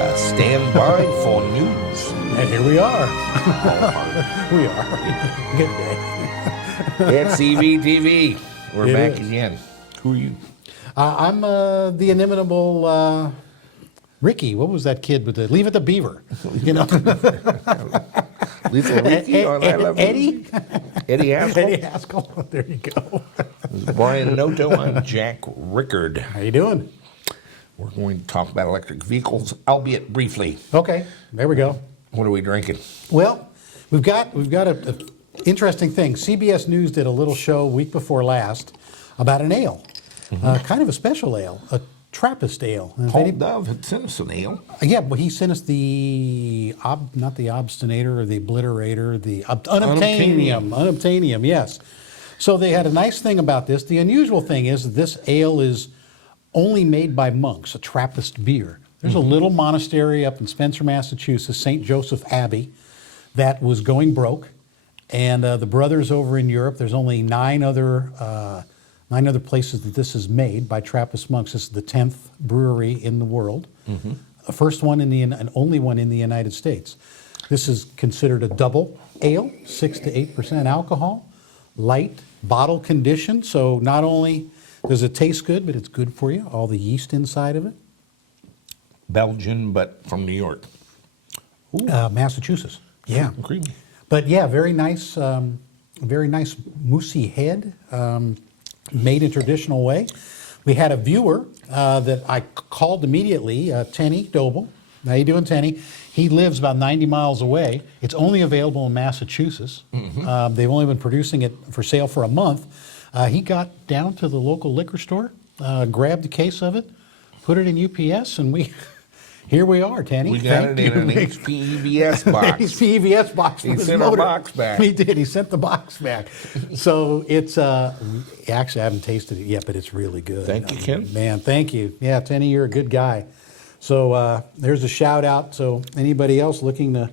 Stand by for news. And here we are. We are. Good day. It's EVtv. We're It back is. again. Who are you? I'm the inimitable Ricky. What was that kid with the Leave It to Beaver? You know, Little Ricky on I Love Eddie. Eddie Haskell. Eddie Haskell. There you go. This is Brian Noto. I'm Jack Rickard. How you doing? We're going to talk about electric vehicles, albeit briefly. Okay, there we go. What are we drinking? Well, we've got a interesting thing. CBS News did a little show week before last about an ale, kind of a special ale, a Trappist ale. Paul Dove had sent us an ale. Yeah, but he sent us the, not the obstinator or the obliterator, the unobtainium, yes. So they had a nice thing about this. The unusual thing is that this ale is only made by monks, a Trappist beer. There's a little monastery up in Spencer, Massachusetts, St. Joseph Abbey, that was going broke. And the brothers over in Europe, there's only nine other places that this is made by Trappist monks. This is the 10th brewery in the world, the first one and only one in the United States. This is considered a double ale, 6 to 8% alcohol, light, bottle conditioned. So not only does it taste good, but it's good for you, all the yeast inside of it. Belgian, but from New York. Massachusetts, yeah. Creamy. But yeah, very nice moosey head, made in traditional way. We had a viewer that I called immediately, Tenny Doble. How you doing, Tenny? He lives about 90 miles away. It's only available in Massachusetts. They've only been producing it for sale for a month. He got down to the local liquor store, grabbed a case of it, put it in UPS, and here we are, Tanny. We got it in an HPEVS box. HPEVS box. He sent our box back. He did. He sent the box back. So it's, actually I haven't tasted it yet, but it's really good. Thank you, Ken. Man, thank you. Yeah, Tenny, you're a good guy. So there's a shout out. So anybody else looking to,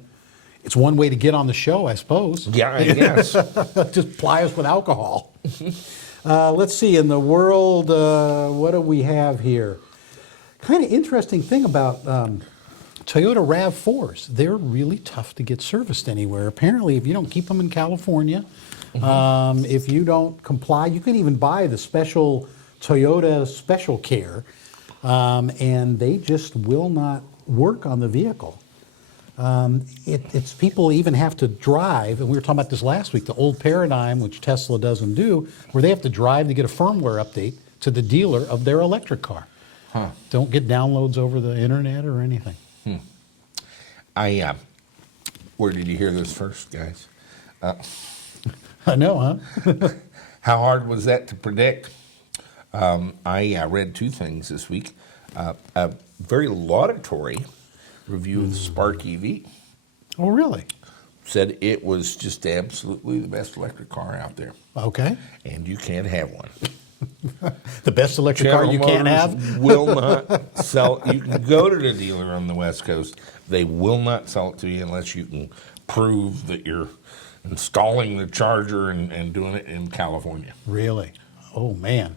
it's one way to get on the show, I suppose. Yeah, I guess. Just ply us with alcohol. Let's see, in the world, what do we have here? Kind of interesting thing about Toyota RAV4s. They're really tough to get serviced anywhere. Apparently, if you don't keep them in California, if you don't comply, you can even buy the special Toyota Special Care, and they just will not work on the vehicle. It's people even have to drive, and we were talking about this last week, the old paradigm, which Tesla doesn't do, where they have to drive to get a firmware update to the dealer of their electric car. Don't get downloads over the internet or anything. Where did you hear this first, guys? I know, huh? How hard was that to predict? I read two things this week. A very laudatory review of the Spark EV. Oh, really? Said it was just absolutely the best electric car out there. Okay. And you can't have one. The best electric car you can't have? Will not sell. You can go to the dealer on the West Coast. They will not sell it to you unless you can prove that you're installing the charger and doing it in California. Really? Oh, man.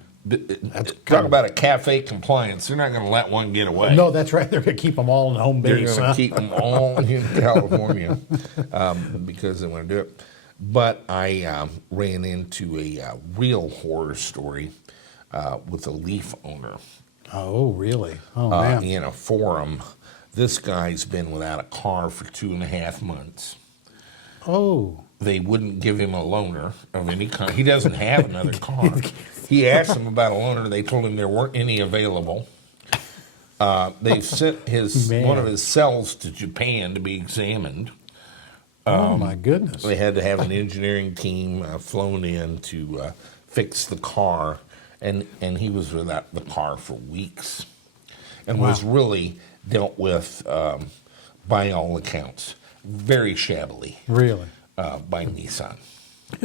Talk about a cafe compliance. They're not going to let one get away. No, that's right. They're going to keep them all in home base. They're going to keep them all in California because they want to do it. But I ran into a real horror story with a Leaf owner. Oh, really? Oh, man. In a forum. This guy's been without a car for 2.5 months. Oh. They wouldn't give him a loaner of any kind. He doesn't have another car. He asked them about a loaner. They told him there weren't any available. They've sent one of his cells to Japan to be examined. Oh, my goodness. They had to have an engineering team flown in to fix the car, and he was without the car for weeks and was really dealt with, by all accounts, very shabbily. Really? By Nissan.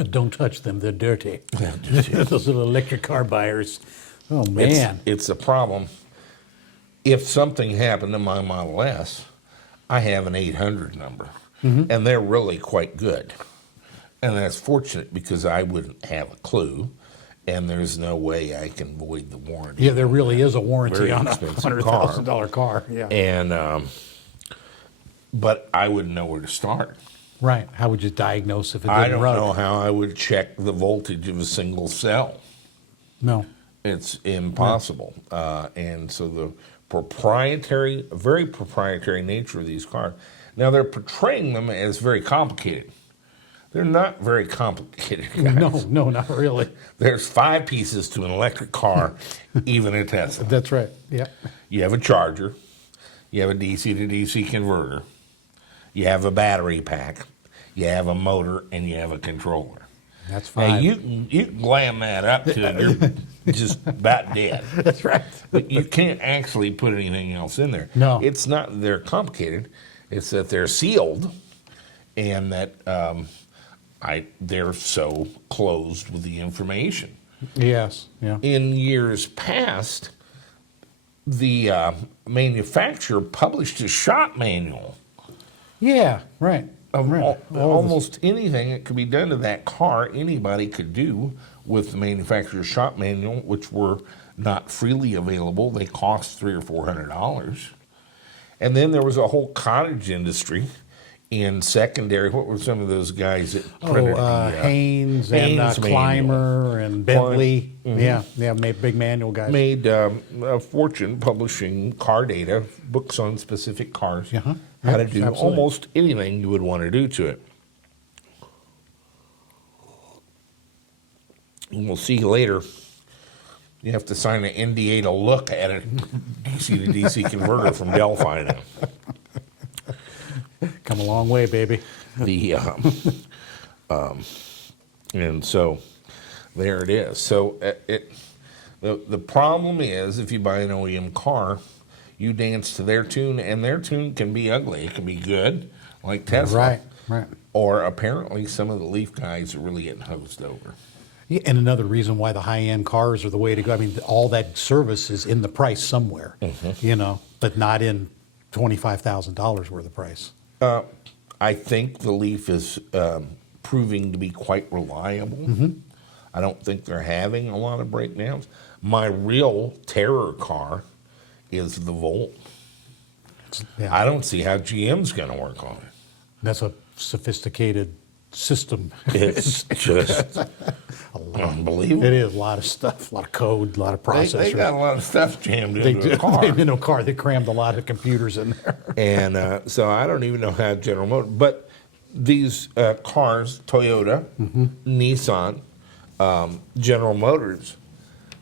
Don't touch them. They're dirty. Those little electric car buyers. Oh, man. It's a problem. If something happened to my Model S, I have an 800 number. And they're really quite good. And that's fortunate because I wouldn't have a clue, and there's no way I can void the warranty. Yeah, there really is a warranty Very on a expensive $100,000 car. Yeah. And but I wouldn't know where to start. Right. How would you diagnose if it didn't I don't run? know how I would check the voltage of a single cell. No. It's impossible. And so the very proprietary nature of these cars, now they're portraying them as very complicated. They're not very complicated, guys. No, not really. There's 5 pieces to an electric car, even a Tesla. That's right. Yeah. You have a charger, you have a DC to DC converter, you have a battery pack, you have a motor, and you have a controller. That's Now, fine. you can glam that up to it, you're just about dead. That's right. But you can't actually put anything else in there. No. It's not that they're complicated, it's that they're sealed and that they're so closed with the information. Yes. Yeah. In years past, the manufacturer published a shop manual Yeah. Right. of Right. almost anything that could be done to that car, anybody could do with the manufacturer's shop manual, which were not freely available. They cost $300 or $400. And then there was a whole cottage industry in secondary. What were some of those guys that printed Haynes Haynes and manual. Clymer and Bentley. Mm-hmm. Yeah, made big manual guys. made a fortune publishing car data, books on specific cars, Uh-huh. how to Yep, do absolutely. almost anything you would want to do to it. And we'll see later. You have to sign an NDA to look at a DC to DC converter from Delphi now. Come a long way, baby. The and so there it is. So the problem is if you buy an OEM car, you dance to their tune, and their tune can be ugly. It can be good, like Tesla, Right. or apparently some of the Leaf guys are really getting hosed over. Yeah, and another reason why the high-end cars are the way to go. I mean, all that service is in the price somewhere, but not in $25,000 worth of price. I think the Leaf is proving to be quite reliable. I don't think they're having a lot of breakdowns. My real terror car is the Volt. Yeah, I don't see how GM's going to work on it. that's a sophisticated system. It's just unbelievable. It is a lot of stuff, a lot of code, a lot of processors. They got a lot of stuff jammed They into do. a car. In a car, they crammed a lot of computers in there. And so I don't even know how General Motors, but these cars, Toyota, Nissan, General Motors,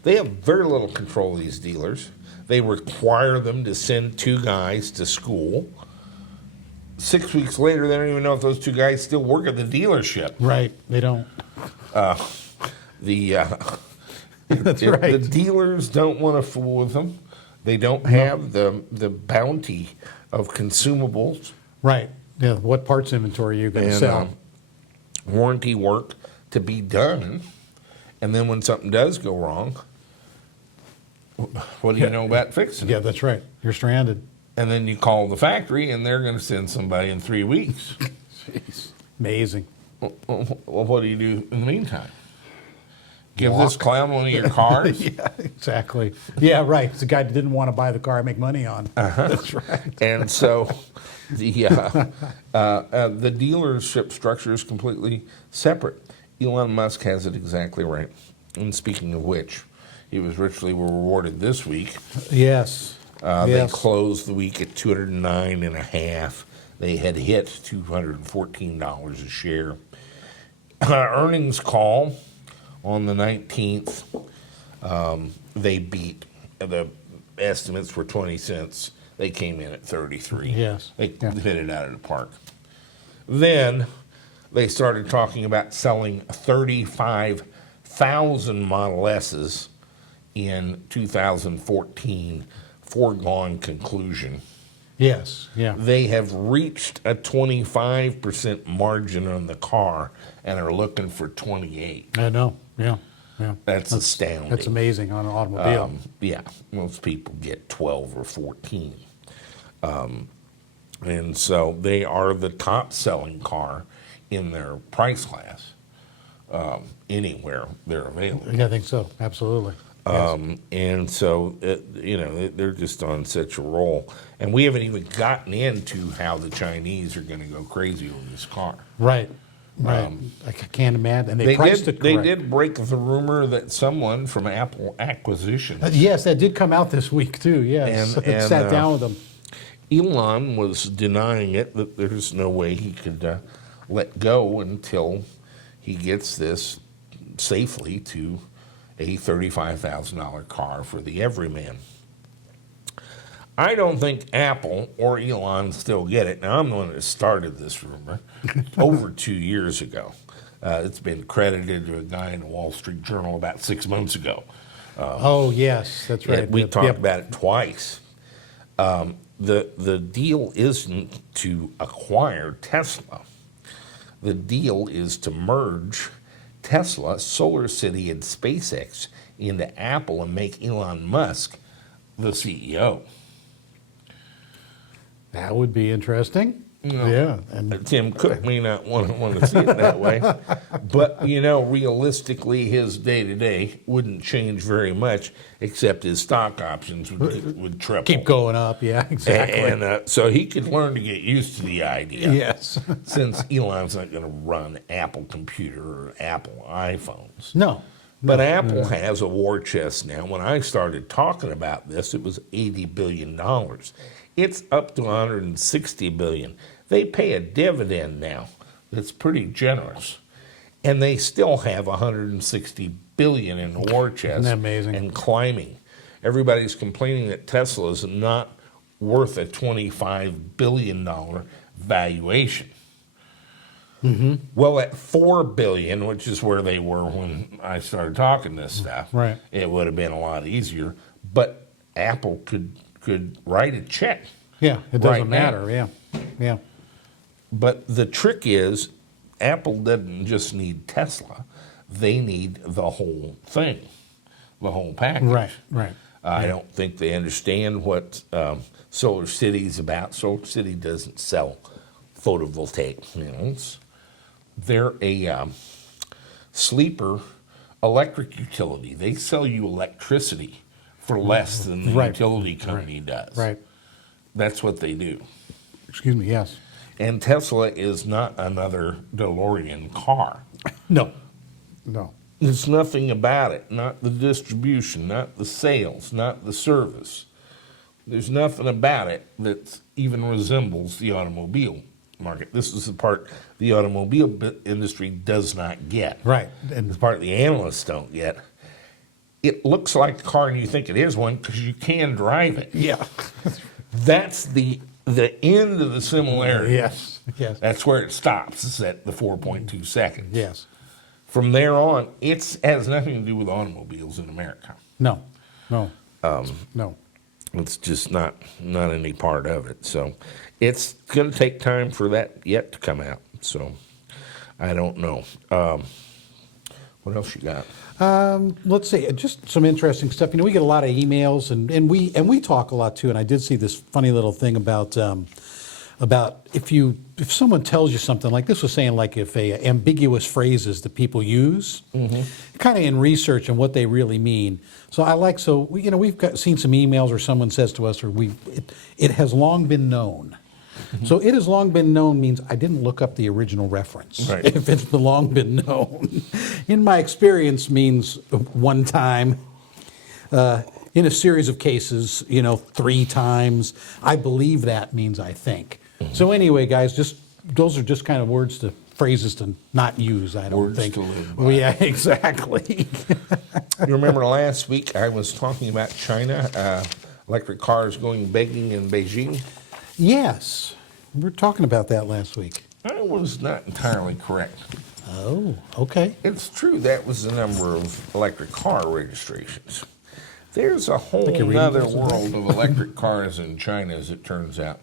they have very little control of these dealers. They require them to send 2 guys to school. 6 weeks later, they don't even know if those 2 guys still work at the dealership. Right, they don't. That's right. The dealers don't want to fool with them. They don't have the bounty of consumables Right. Yeah. What parts inventory are you going to and sell? warranty work to be done. And then when something does go wrong, what do you know about fixing Yeah, it? that's right. You're stranded. And then you call the factory, and they're going to send somebody in 3 weeks. Jeez. Amazing. Well, what do you do in the meantime? Give this clown one of your cars? Yeah, exactly. Yeah, right. It's the guy that didn't want to buy the car I make money on. That's right. And so the dealership structure is completely separate. Elon Musk has it exactly right. And speaking of which, he was richly rewarded this week. Yes. They closed the week at 209.5. They had hit $214 a share. Earnings call on the 19th. They beat the estimates were 20 cents. They came in at 33. Yes. They Yeah. hit it out of the park. Then they started talking about selling 35,000 Model S's in 2014. Foregone conclusion. Yes. Yeah. They have reached a 25% margin on the car and are looking for 28. I know. Yeah. Yeah. That's astounding. That's amazing on an automobile. Yeah, most people get 12 or 14. And so they are the top selling car in their price class anywhere they're available. Yeah, I think so. Absolutely. And so, they're just on such a roll. And we haven't even gotten into how the Chinese are going to go crazy over this car. Right. Right. I can't imagine. And they priced it They correct. did break the rumor that someone from Apple Acquisitions. Yes, that did come out this week, too. Yes. And Sat down with them. Elon was denying it, that there's no way he could let go until he gets this safely to a $35,000 car for the everyman. I don't think Apple or Elon still get it. Now, I'm the one that started this rumor over 2 years ago. It's been credited to a guy in the Wall Street Journal about 6 months ago. Oh, yes, that's right. We talked about it twice. The deal isn't to acquire Tesla. The deal is to merge Tesla, SolarCity, and SpaceX into Apple and make Elon Musk the CEO. That would be interesting. Yeah. And Tim Cook may not want to see it that way, but realistically, his day-to-day wouldn't change very much, except his stock options would triple. keep going up. Yeah, exactly. And so he could learn to get used to the idea. Yes. Since Elon's not going to run Apple computer or Apple iPhones. No. But Apple has a war chest now. When I started talking about this, it was $80 billion. It's up to $160 billion. They pay a dividend now that's pretty generous. And they still have $160 billion in the war chest. Isn't that amazing? And climbing. Everybody's complaining that Tesla is not worth a $25 billion valuation. Mm-hmm. Well, at $4 billion, which is where they were when I started talking this stuff, right, it would have been a lot easier. But Apple could write a check. Yeah, it doesn't right matter. now. Yeah. But the trick is, Apple doesn't just need Tesla; they need the whole thing, the whole package. Right. I don't think they understand what SolarCity's about. SolarCity doesn't sell photovoltaic panels. They're a sleeper electric utility. They sell you electricity for less than the utility company does. Right. That's what they do. Excuse me, yes. And Tesla is not another DeLorean car. No. There's nothing about it, not the distribution, not the sales, not the service. There's nothing about it that even resembles the automobile market. This is the part the automobile industry does not get. Right. And the part the analysts don't get. It looks like a car and you think it is one because you can drive it. yeah. That's the end of the similarity. Yes. That's where it stops. It's at the 4.2 seconds. Yes. From there on, it has nothing to do with automobiles in America. No. It's just not any part of it. So it's going to take time for that yet to come out. So I don't know. What else you got? Let's see. Just some interesting stuff. We get a lot of emails, and we talk a lot too. And I did see this funny little thing about if someone tells you something, like this was saying, like if ambiguous phrases that people use, kind of in research and what they really mean. So we've seen some emails where someone says to us, or it has long been known. So it has long been known means I didn't look up the original reference. Right. If it's long been known, in my experience, means one time. In a series of cases, 3 times. I believe that means I think. So anyway, guys, those are just kind of phrases to not use, I don't think. Words to live by. Well, yeah, exactly. You remember last week I was talking about China, electric cars going begging in Beijing? Yes. We were talking about that last week. I was not entirely correct. Oh, okay. It's true that was the number of electric car registrations. There's a whole other world of electric cars in China, as it turns out.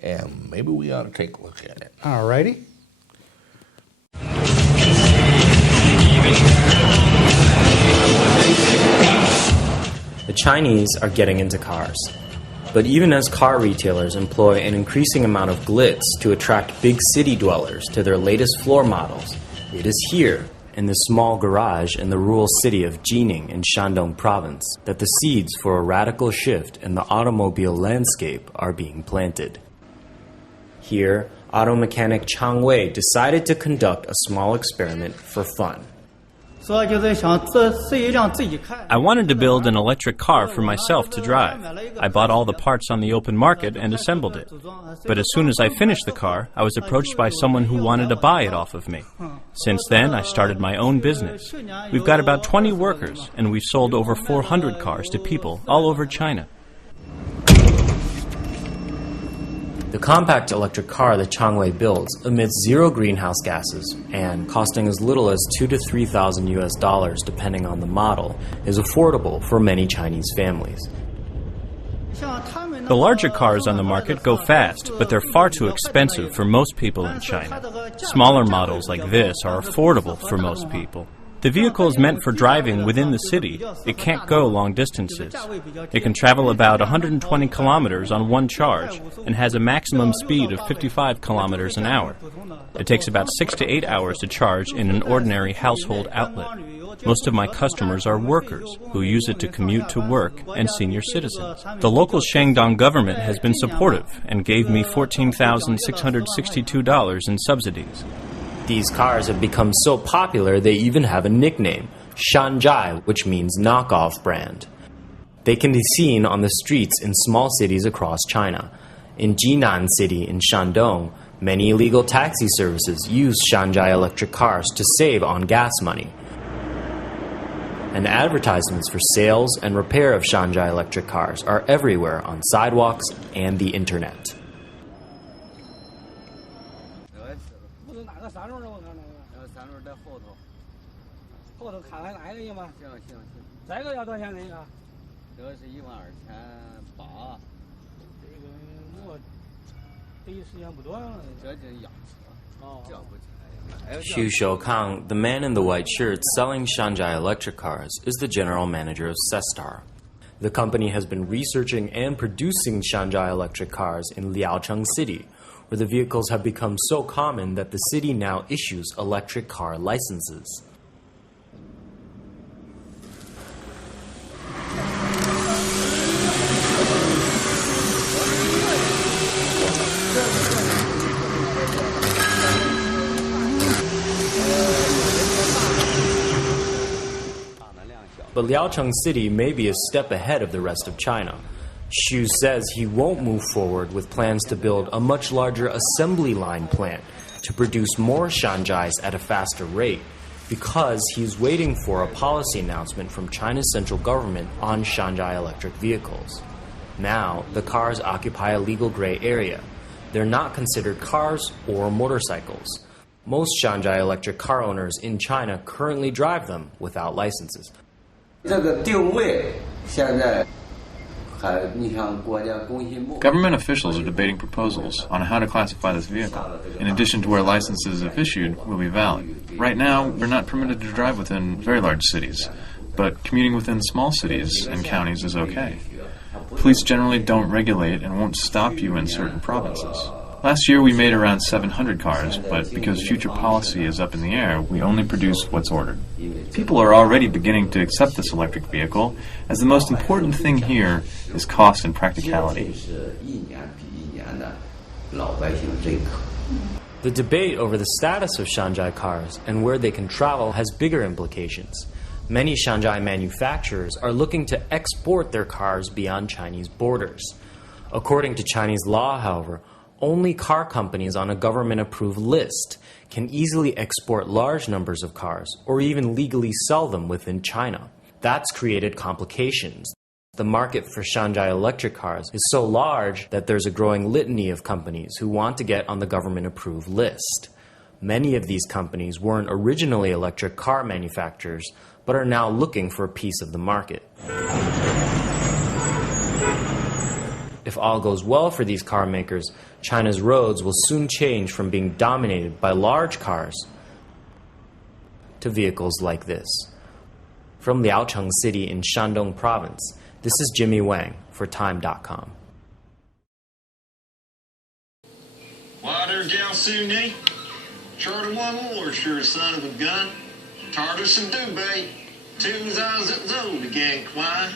And maybe we ought to take a look at it. All righty. The Chinese are getting into cars. But even as car retailers employ an increasing amount of glitz to attract big city dwellers to their latest floor models, it is here in this small garage in the rural city of Jining in Shandong province that the seeds for a radical shift in the automobile landscape are being planted. Here, auto mechanic Chang Wei decided to conduct a small experiment for fun. I wanted to build an electric car for myself to drive. I bought all the parts on the open market and assembled it. But as soon as I finished the car, I was approached by someone who wanted to buy it off of me. Since then, I started my own business. We've got about 20 workers, and we've sold over 400 cars to people all over China. The compact electric car that Chang Wei builds emits 0 greenhouse gases and, costing as little as $2,000 to $3,000 depending on the model, is affordable for many Chinese families. The larger cars on the market go fast, but they're far too expensive for most people in China. Smaller models like this are affordable for most people. The vehicle is meant for driving within the city. It can't go long distances. It can travel about 120 kilometers on one charge and has a maximum speed of 55 kilometers an hour. It takes about 6 to 8 hours to charge in an ordinary household outlet. Most of my customers are workers who use it to commute to work and senior citizens. The local Shandong government has been supportive and gave me $14,662 in subsidies. These cars have become so popular they even have a nickname, Shanzhai, which means knockoff brand. They can be seen on the streets in small cities across China. In Jinan City in Shandong, many illegal taxi services use Shanzhai electric cars to save on gas money. And advertisements for sales and repair of Shanzhai electric cars are everywhere on sidewalks and the internet. Xu Shoukang, the man in the white shirt selling Shanzhai electric cars, is the general manager of Sestar. The company has been researching and producing Shanzhai electric cars in Liaocheng City, where the vehicles have become so common that the city now issues electric car licenses. But Liaocheng City may be a step ahead of the rest of China. Xu says he won't move forward with plans to build a much larger assembly line plant to produce more Shanzhais at a faster rate because he's waiting for a policy announcement from China's central government on Shanzhai electric vehicles. Now, the cars occupy a legal gray area. They're not considered cars or motorcycles. Most Shanzhai electric car owners in China currently drive them without licenses. Government officials are debating proposals on how to classify this vehicle, in addition to where licenses, if issued, will be valid. Right now, we're not permitted to drive within very large cities, but commuting within small cities and counties is okay. Police generally don't regulate and won't stop you in certain provinces. Last year we made around 700 cars, but because future policy is up in the air, we only produce what's ordered. People are already beginning to accept this electric vehicle, as the most important thing here is cost and practicality. The debate over the status of Shanzhai cars and where they can travel has bigger implications. Many Shanzhai manufacturers are looking to export their cars beyond Chinese borders. According to Chinese law, however, only car companies on a government-approved list can easily export large numbers of cars or even legally sell them within China. That's created complications. The market for Shanzhai electric cars is so large that there's a growing litany of companies who want to get on the government-approved list. Many of these companies weren't originally electric car manufacturers, but are now looking for a piece of the market. If all goes well for these car makers, China's roads will soon change from being dominated by large cars to vehicles like this. From Liaocheng City in Shandong Province, this is Jimmy Wang for Time.com. Why there, Gal Sunni? Charter 1 War, sure son of a gun. Tartus and Dubé, 2000 again, Kwai.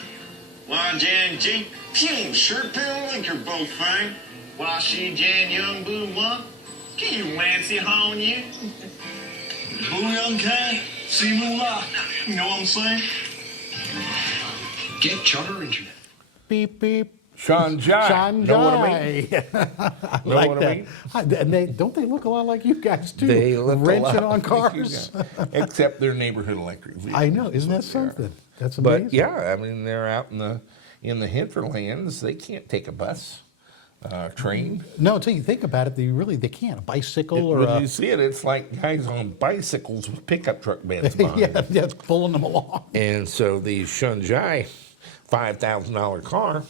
Why, Jan G, Phew, sure pill linker both fang. Why, she Jan Young Boo One, can you Lancy Hon you? Boo Young Kai, see Moolah, you know what I'm saying? Get charter internet. Beep, beep. Sean Jai. Sean Know what I mean? Jai. I Know like what I mean? And don't they look a lot like you guys too? They look a Wrenching lot on like you cars. guys. Except they're neighborhood electric vehicles. I know, isn't that something? That's But amazing. yeah, I mean, they're out in the hinterlands. They can't take a bus, train. No, until you think about it, they can't. A bicycle or When you see it, it's like guys on bicycles with pickup truck beds behind yeah, them. it's pulling them along. And so the Shunjai $5,000 car,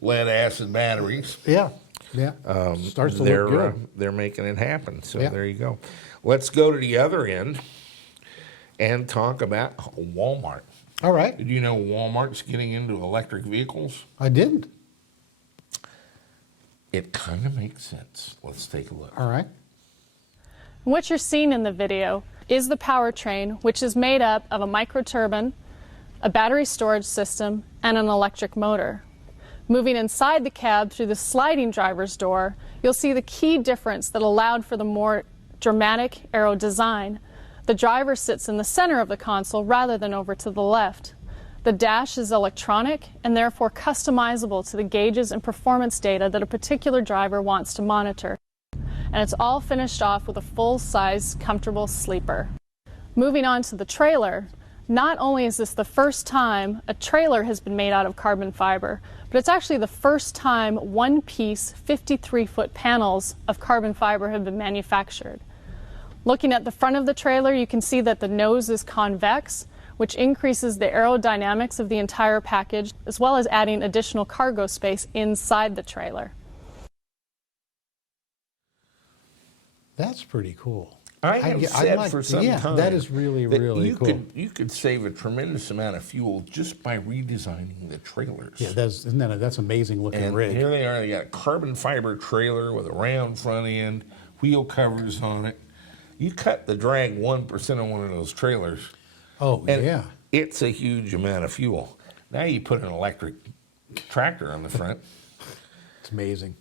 lead acid batteries. Yeah, yeah. Starts to look good. They're making it happen. So Yeah. there you go. Let's go to the other end and talk about Walmart. All right. Did you know Walmart's getting into electric vehicles? I didn't. It kind of makes sense. Let's take a look. All right. What you're seeing in the video is the powertrain, which is made up of a microturbine, a battery storage system, and an electric motor. Moving inside the cab through the sliding driver's door, you'll see the key difference that allowed for the more dramatic aero design. The driver sits in the center of the console rather than over to the left. The dash is electronic and therefore customizable to the gauges and performance data that a particular driver wants to monitor. And it's all finished off with a full-size, comfortable sleeper. Moving on to the trailer, not only is this the first time a trailer has been made out of carbon fiber, but it's actually the first time one-piece 53-foot panels of carbon fiber have been manufactured. Looking at the front of the trailer, you can see that the nose is convex, which increases the aerodynamics of the entire package, as well as adding additional cargo space inside the trailer. That's pretty cool. I have said like- for some yeah, time that is really, that really cool. You could save a tremendous amount of fuel just by redesigning the trailers. Yeah, that's amazing looking And rig. here they are. They got a carbon fiber trailer with a round front end, wheel covers on it. You cut the drag 1% on one of those trailers, Oh, and yeah. it's a huge amount of fuel. Now you put an electric tractor on the front, It's amazing.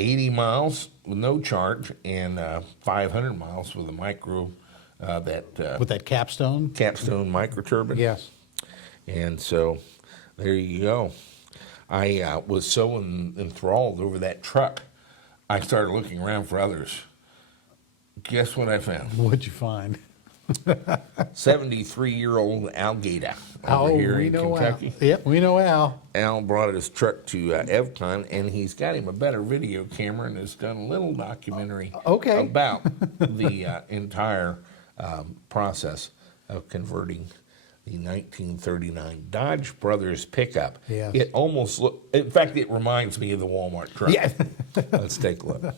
80 miles with no charge, and 500 miles with a micro, With that capstone? capstone microturbine. Yes. And so there you go. I was so enthralled over that truck, I started looking around for others. Guess what I found? What'd you find? 73-year-old Algator over here in Kentucky. Al. Yep, we know Al. Al brought his truck to EVcon, and he's got him a better video camera and has done a little documentary about the entire process of converting the 1939 Dodge Brothers pickup. Yes. It almost in fact, it reminds me of the Walmart truck. Yeah. Let's take a look.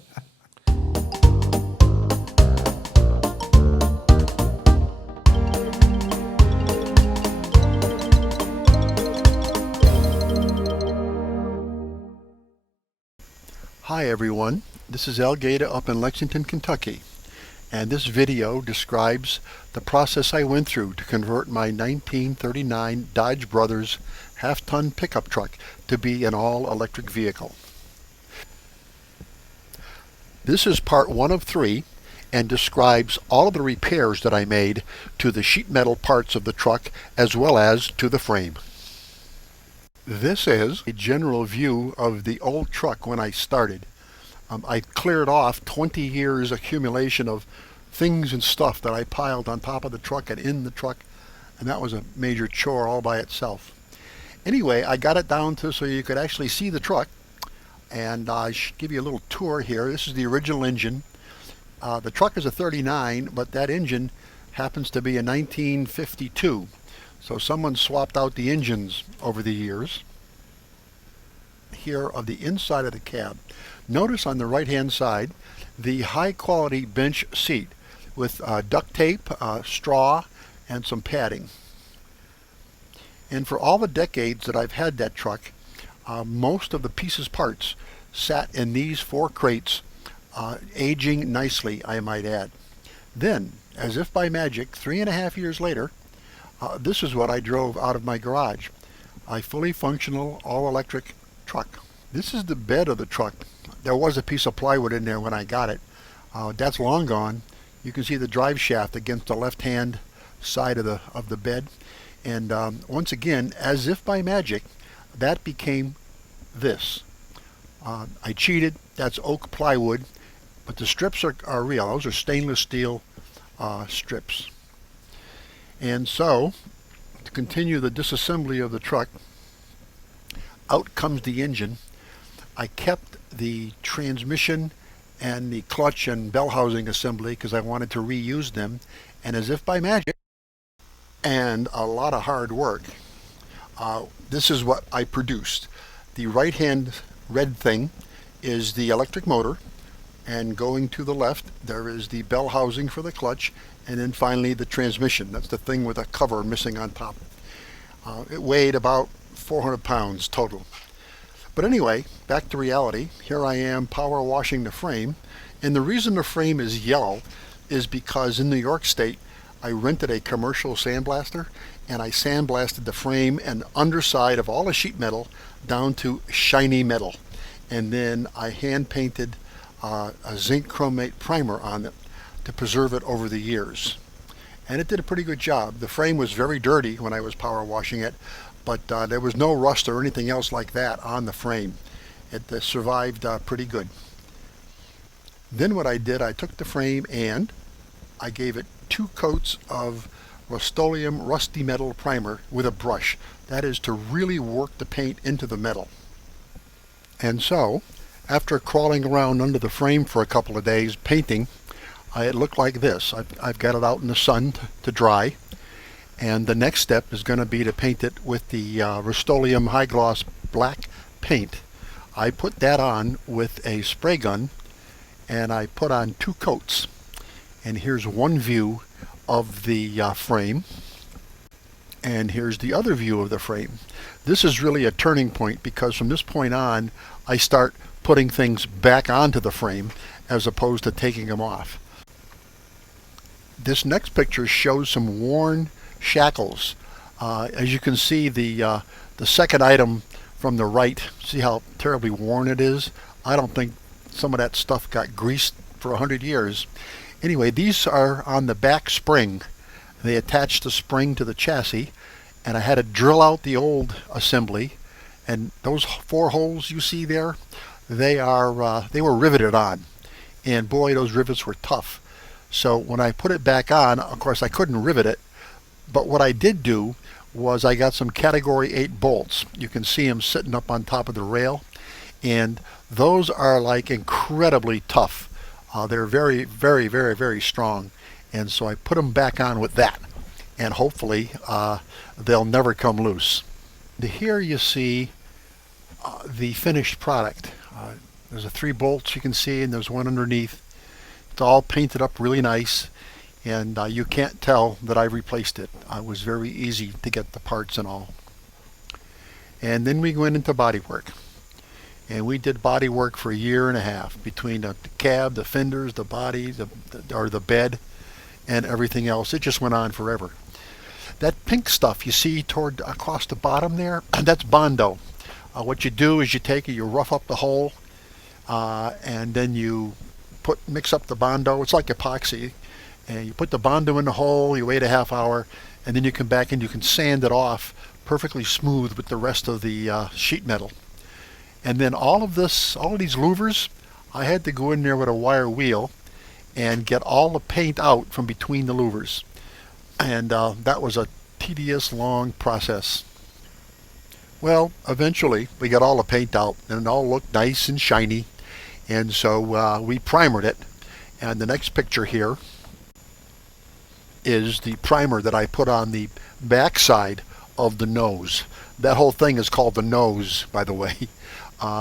Hi everyone, this is Al Gaeta up in Lexington, Kentucky, and this video describes the process I went through to convert my 1939 Dodge Brothers half-ton pickup truck to be an all-electric vehicle. This is part 1 of 3 and describes all of the repairs that I made to the sheet metal parts of the truck as well as to the frame. This is a general view of the old truck when I started. I cleared off 20 years accumulation of things and stuff that I piled on top of the truck and in the truck, and that was a major chore all by itself. Anyway, I got it down to so you could actually see the truck, and I should give you a little tour here. This is the original engine. The truck is a 39, but that engine happens to be a 1952. So someone swapped out the engines over the years. Here of the inside of the cab. Notice on the right hand side the high quality bench seat with duct tape, straw, and some padding. And for all the decades that I've had that truck, most of the pieces parts sat in these 4 crates, aging nicely, I might add. Then, as if by magic, 3.5 years later, this is what I drove out of my garage. A fully functional all-electric truck. This is the bed of the truck. There was a piece of plywood in there when I got it. That's long gone. You can see the drive shaft against the left-hand side of the bed. And once again, as if by magic, that became this. I cheated. That's oak plywood, but the strips are real. Those are stainless steel strips. And so, to continue the disassembly of the truck, out comes the engine. I kept the transmission and the clutch and bell housing assembly because I wanted to reuse them. And as if by magic, and a lot of hard work, this is what I produced. The right-hand red thing is the electric motor, and going to the left there is the bell housing for the clutch, and then finally the transmission. That's the thing with a cover missing on top. It weighed about 400 pounds total. But anyway, back to reality. Here I am power washing the frame, and the reason the frame is yellow is because in New York State I rented a commercial sandblaster, and I sandblasted the frame and underside of all the sheet metal down to shiny metal, and then I hand painted a zinc chromate primer on it to preserve it over the years, and it did a pretty good job. The frame was very dirty when I was power washing it, but there was no rust or anything else like that on the frame. It survived pretty good. Then what I did, I took the frame and I gave it 2 coats of Rust-Oleum rusty metal primer with a brush. That is to really work the paint into the metal. And so, after crawling around under the frame for a couple of days painting, it looked like this. I've got it out in the sun to dry, and the next step is going to be to paint it with the Rust-Oleum high gloss black paint. I put that on with a spray gun, and I put on 2 coats. And here's one view of the frame, and here's the other view of the frame. This is really a turning point, because from this point on I start putting things back onto the frame as opposed to taking them off. This next picture shows some worn shackles. As you can see, the second item from the right, see how terribly worn it is? I don't think some of that stuff got greased for 100 years. Anyway, these are on the back spring. They attach the spring to the chassis, and I had to drill out the old assembly, and those 4 holes you see there, they were riveted on, and boy, those rivets were tough. So when I put it back on, of course I couldn't rivet it, but what I did do was I got some category 8 bolts. You can see them sitting up on top of the rail, and those are like incredibly tough. They're very, very, very, very strong, and so I put them back on with that, and hopefully they'll never come loose. Here you see the finished product. There's 3 bolts you can see, and there's one underneath. It's all painted up really nice, and you can't tell that I replaced it. It was very easy to get the parts and all. And then we went into body work. And we did body work for 1.5 years between the cab, the fenders, the body, the bed, and everything else. It just went on forever. That pink stuff you see across the bottom there, that's Bondo. What you do is you rough up the hole, and then you mix up the Bondo. It's like epoxy. And you put the Bondo in the hole, you wait a half hour, and then you come back and you can sand it off perfectly smooth with the rest of the sheet metal. And then all of these louvers, I had to go in there with a wire wheel and get all the paint out from between the louvers. And that was a tedious, long process. Well, eventually we got all the paint out, and it all looked nice and shiny. And so we primered it. And the next picture here is the primer that I put on the back side of the nose. That whole thing is called the nose, by the way.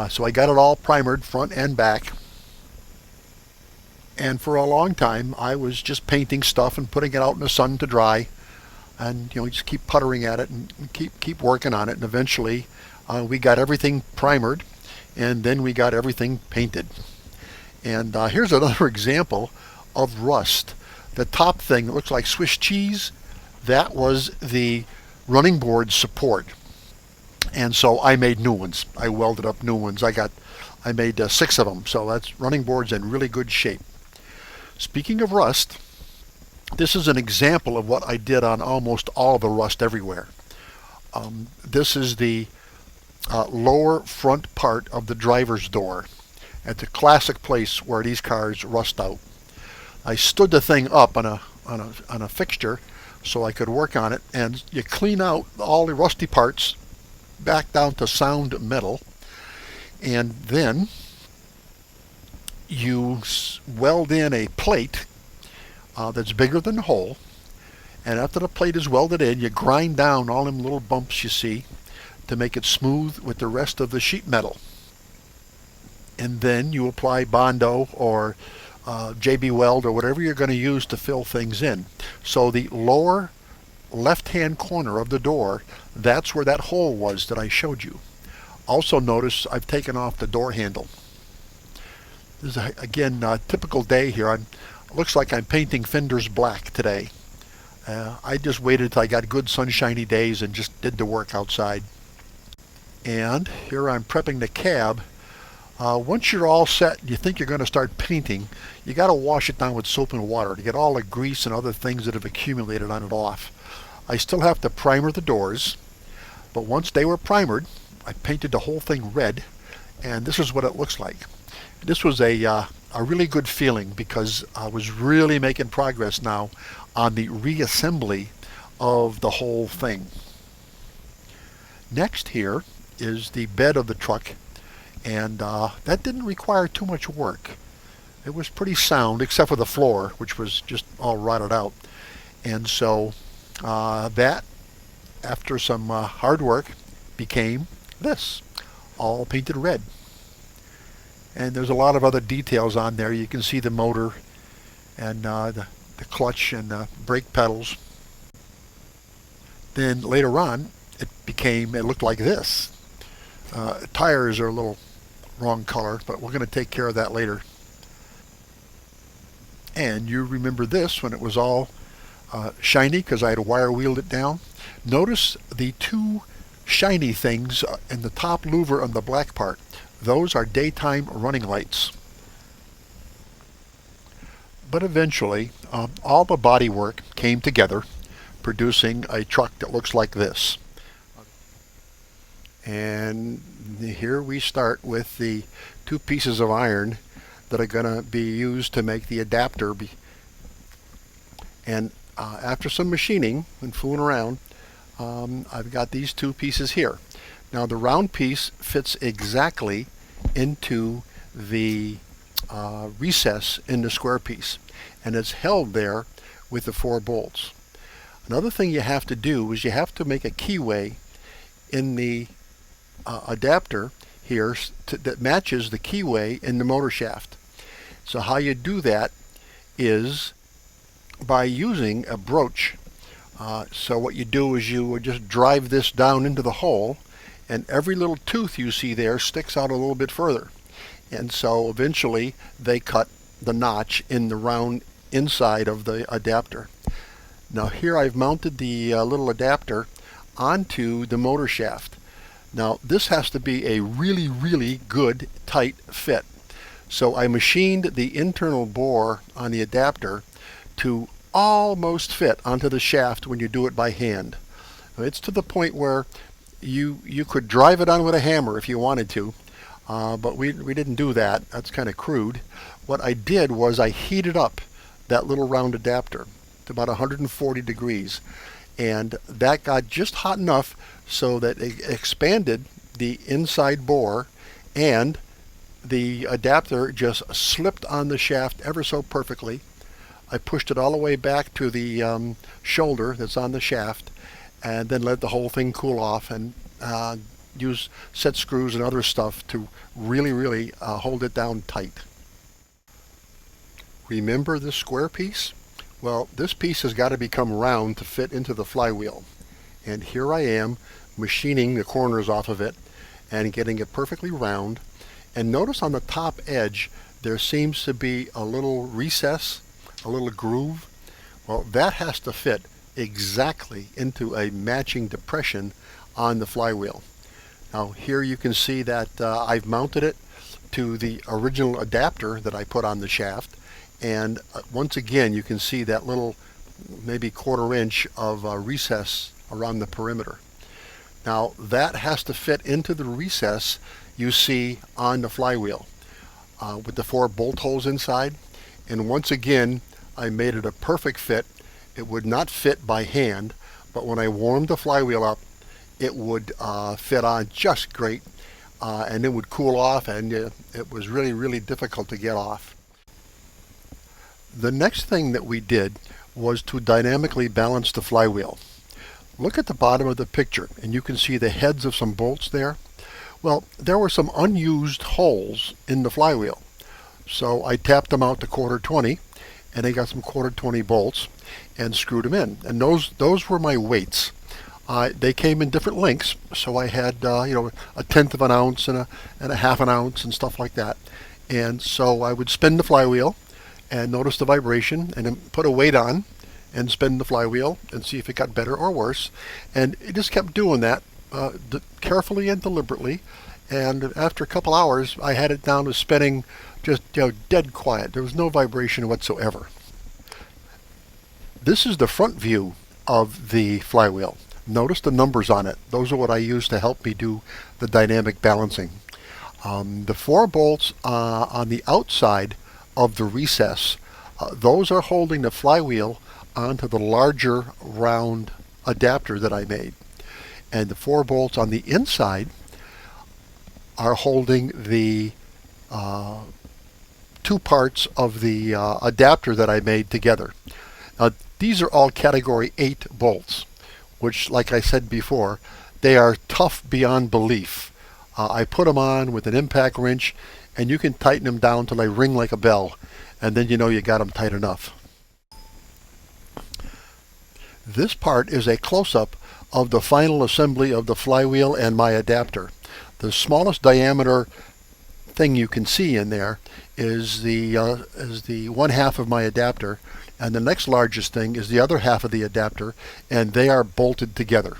So I got it all primered front and back, and for a long time I was just painting stuff and putting it out in the sun to dry, and just keep puttering at it and keep working on it, and eventually we got everything primered, and then we got everything painted. And here's another example of rust. the top thing that looks like Swiss cheese, that was the running board support. And so I made new ones. I welded up new ones. I made 6 of them. So that's running boards in really good shape. Speaking of rust, this is an example of what I did on almost all the rust everywhere. This is the lower front part of the driver's door. It's a classic place where these cars rust out. I stood the thing up on a fixture so I could work on it, and you clean out all the rusty parts back down to sound metal, and then you weld in a plate that's bigger than the hole, and after the plate is welded in, you grind down all them little bumps you see to make it smooth with the rest of the sheet metal. And then you apply Bondo or JB Weld or whatever you're going to use to fill things in. So the lower left-hand corner of the door, that's where that hole was that I showed you. Also notice I've taken off the door handle. This is again a typical day here. Looks like I'm painting fenders black today. I just waited till I got good sunshiny days and just did the work outside. And here I'm prepping the cab. Once you're all set and you think you're going to start painting, you got to wash it down with soap and water to get all the grease and other things that have accumulated on it off. I still have to primer the doors, but once they were primered, I painted the whole thing red, and this is what it looks like. This was a really good feeling because I was really making progress now on the reassembly of the whole thing. Next here is the bed of the truck, and that didn't require too much work. It was pretty sound except for the floor, which was just all rotted out. And so that, after some hard work, became this, all painted red. And there's a lot of other details on there. You can see the motor and the clutch and the brake pedals. Then later on, it looked like this. Tires are a little wrong color, but we're going to take care of that later. And you remember this when it was all shiny because I had wire wheeled it down. Notice the 2 shiny things in the top louver on the black part. Those are daytime running lights. But eventually, all the bodywork came together, producing a truck that looks like this. And here we start with the 2 pieces of iron that are going to be used to make the adapter. And after some machining and fooling around, I've got these 2 pieces here. Now the round piece fits exactly into the recess in the square piece, and it's held there with the 4 bolts. Another thing you have to do is you have to make a keyway in the adapter here that matches the keyway in the motor shaft. So how you do that is by using a broach. So what you do is you would just drive this down into the hole, and every little tooth you see there sticks out a little bit further. And so eventually they cut the notch in the round inside of the adapter. Now here I've mounted the little adapter onto the motor shaft. Now this has to be a really, really good tight fit. So I machined the internal bore on the adapter to almost fit onto the shaft when you do it by hand. It's to the point where you could drive it on with a hammer if you wanted to, but we didn't do that. That's kind of crude. What I did was I heated up that little round adapter to about 140 degrees, and that got just hot enough so that it expanded the inside bore, and the adapter just slipped on the shaft ever so perfectly. I pushed it all the way back to the shoulder that's on the shaft, and then let the whole thing cool off, and use set screws and other stuff to really hold it down tight. Remember this square piece? Well, this piece has got to become round to fit into the flywheel. And here I am machining the corners off of it and getting it perfectly round. And notice on the top edge there seems to be a little recess, a little groove. Well, that has to fit exactly into a matching depression on the flywheel. Now here you can see that I've mounted it to the original adapter that I put on the shaft, and once again you can see that little maybe 1/4 inch of recess around the perimeter. Now that has to fit into the recess you see on the flywheel with the 4 bolt holes inside, and once again I made it a perfect fit. It would not fit by hand, but when I warmed the flywheel up it would fit on just great, and it would cool off, and it was really difficult to get off. The next thing that we did was to dynamically balance the flywheel. Look at the bottom of the picture and you can see the heads of some bolts there. Well, there were some unused holes in the flywheel, so I tapped them out to 1/4-20, and I got some 1/4-20 bolts and screwed them in, and those were my weights. They came in different lengths, so I had you know, 1/10 of an ounce and a 1/2 an ounce and stuff like that. And so I would spin the flywheel and notice the vibration, and then put a weight on and spin the flywheel and see if it got better or worse. And it just kept doing that carefully and deliberately. And after a couple hours, I had it down to spinning just, you know, dead quiet. There was no vibration whatsoever. This is the front view of the flywheel. Notice the numbers on it. Those are what I use to help me do the dynamic balancing. The 4 bolts on the outside of the recess, those are holding the flywheel onto the larger round adapter that I made. And the 4 bolts on the inside are holding the 2 parts of the adapter that I made together. Now, these are all category 8 bolts, which, like I said before, they are tough beyond belief. I put them on with an impact wrench, and you can tighten them down till they ring like a bell, and then you know you got them tight enough. This part is a close-up of the final assembly of the flywheel and my adapter. The smallest diameter thing you can see in there is the 1/2 of my adapter, and the next largest thing is the other half of the adapter, and they are bolted together.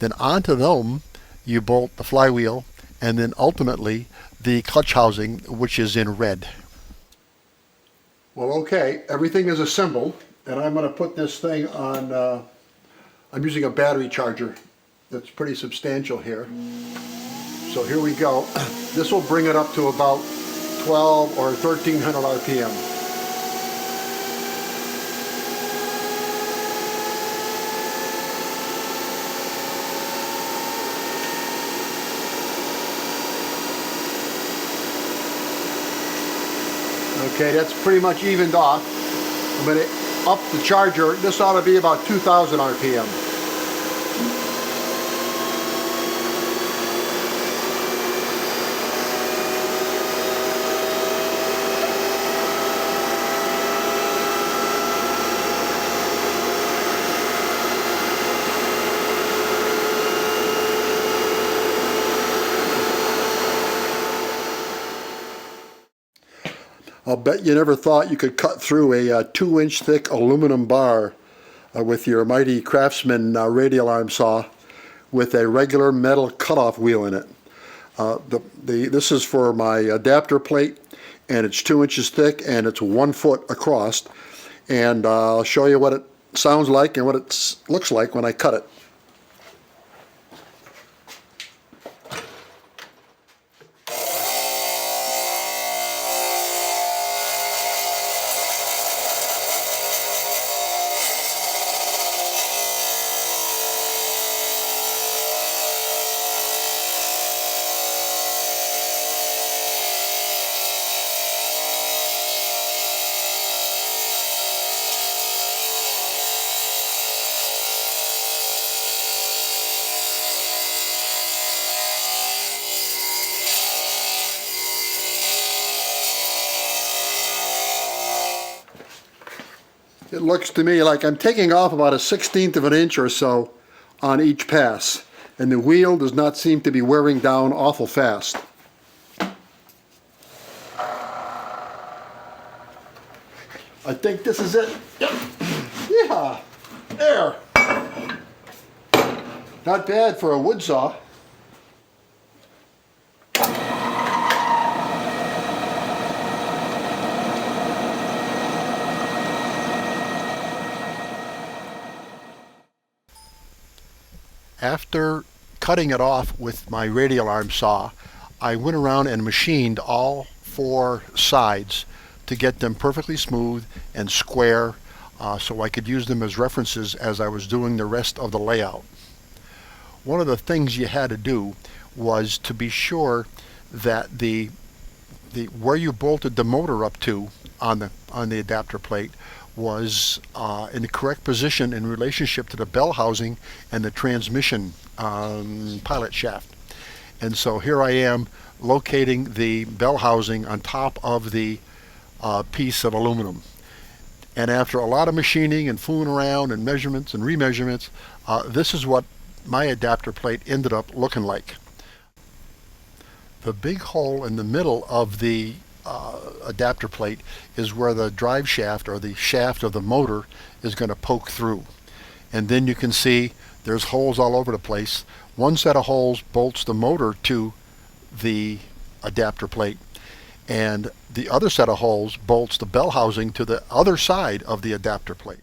Then onto them you bolt the flywheel, and then ultimately the clutch housing, which is in red. Well, okay, everything is assembled, and I'm going to put this thing on, I'm using a battery charger that's pretty substantial here. So here we go. This will bring it up to about 12 or 1300 RPM. Okay, that's pretty much evened off. I'm going to up the charger. This ought to be about 2000 RPM. I'll bet you never thought you could cut through a 2-inch thick aluminum bar with your mighty Craftsman radial arm saw with a regular metal cutoff wheel in it. This is for my adapter plate, and it's 2 inches thick and it's 1 foot across, and I'll show you what it sounds like and what it looks like when I cut it. It looks to me like I'm taking off about 1/16 of an inch or so on each pass, and the wheel does not seem to be wearing down awful fast. I think this is it. Yep. Yeah. There. Not bad for a wood saw. After cutting it off with my radial arm saw, I went around and machined all 4 sides to get them perfectly smooth and square, so I could use them as references as I was doing the rest of the layout. One of the things you had to do was to be sure that the where you bolted the motor up to on the adapter plate was in the correct position in relationship to the bell housing and the transmission pilot shaft. And so here I am locating the bell housing on top of the piece of aluminum. And after a lot of machining and fooling around and measurements and remeasurements, this is what my adapter plate ended up looking like. The big hole in the middle of the adapter plate is where the drive shaft or the shaft of the motor is going to poke through. And then you can see there's holes all over the place. One set of holes bolts the motor to the adapter plate, and the other set of holes bolts the bell housing to the other side of the adapter plate.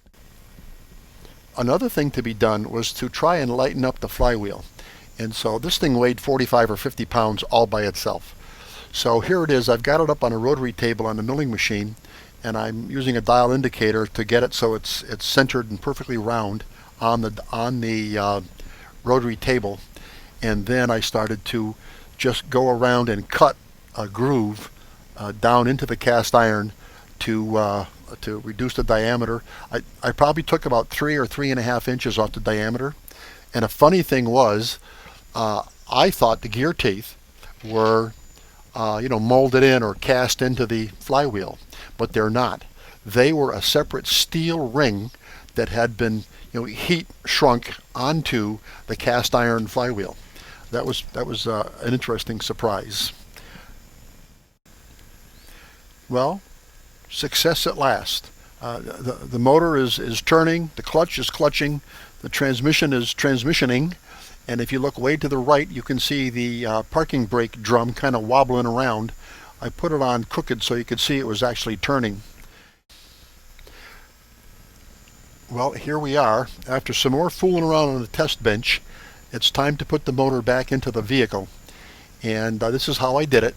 Another thing to be done was to try and lighten up the flywheel. And so this thing weighed 45 or 50 pounds all by itself. So here it is. I've got it up on a rotary table on the milling machine, and I'm using a dial indicator to get it so it's centered and perfectly round on the rotary table. And then I started to just go around and cut a groove down into the cast iron to reduce the diameter. I probably took about 3 or 3.5 inches off the diameter. And a funny thing was, I thought the gear teeth were molded in or cast into the flywheel, but they're not. They were a separate steel ring that had been heat shrunk onto the cast iron flywheel. That was an interesting surprise. Well, success at last. The motor is turning, the clutch is clutching, the transmission is transmissioning, and if you look way to the right, you can see the parking brake drum kind of wobbling around. I put it on crooked so you could see it was actually turning. Well, here we are. After some more fooling around on the test bench, it's time to put the motor back into the vehicle. And this is how I did it.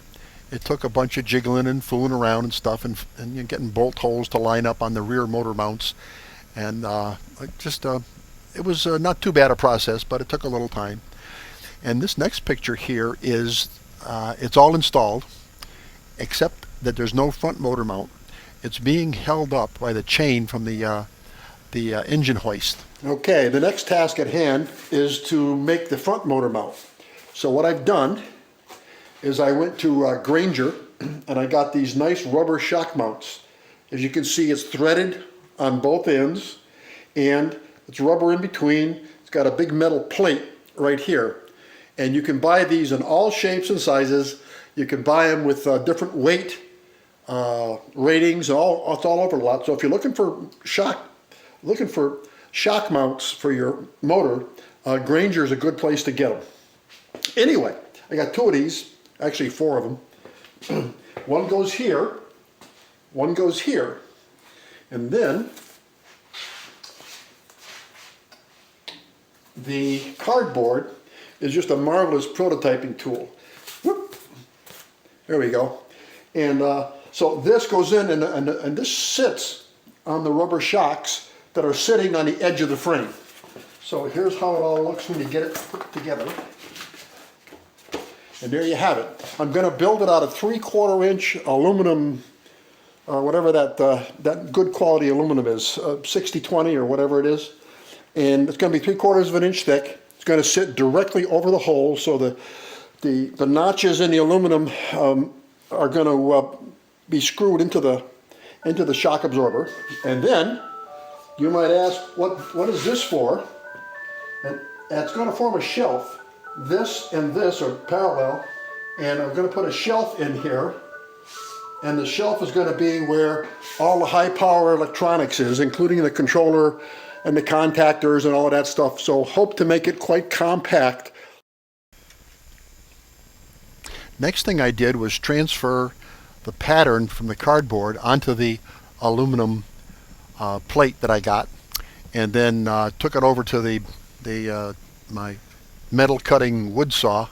It took a bunch of jiggling and fooling around and stuff, and getting bolt holes to line up on the rear motor mounts. And it was not too bad a process, but it took a little time. And this next picture here is, it's all installed, except that there's no front motor mount. It's being held up by the chain from the engine hoist. Okay, the next task at hand is to make the front motor mount. So what I've done is I went to Granger and I got these nice rubber shock mounts. As you can see, it's threaded on both ends and it's rubber in between. It's got a big metal plate right here. And you can buy these in all shapes and sizes. You can buy them with different weight ratings. It's all over the lot. So if you're looking for shock mounts for your motor, Granger is a good place to get them. Anyway, I got 2 of these, actually 4 of them. One goes here, one goes here, and then the cardboard is just a marvelous prototyping tool. Whoop. There we go. And so this goes in and this sits on the rubber shocks that are sitting on the edge of the frame. So here's how it all looks when you get it put together. And there you have it. I'm going to build it out of 3/4 inch aluminum, whatever that good quality aluminum is, 60-20 or whatever it is. And it's going to be 3/4 inch thick. It's going to sit directly over the hole, so the notches in the aluminum are going to be screwed into the shock absorber. And then you might ask, what is this for? And it's going to form a shelf. This and this are parallel, and I'm going to put a shelf in here, and the shelf is going to be where all the high power electronics is, including the controller and the contactors and all of that stuff. So hope to make it quite compact. Next thing I did was transfer the pattern from the cardboard onto the aluminum plate that I got, and then took it over to my metal cutting wood saw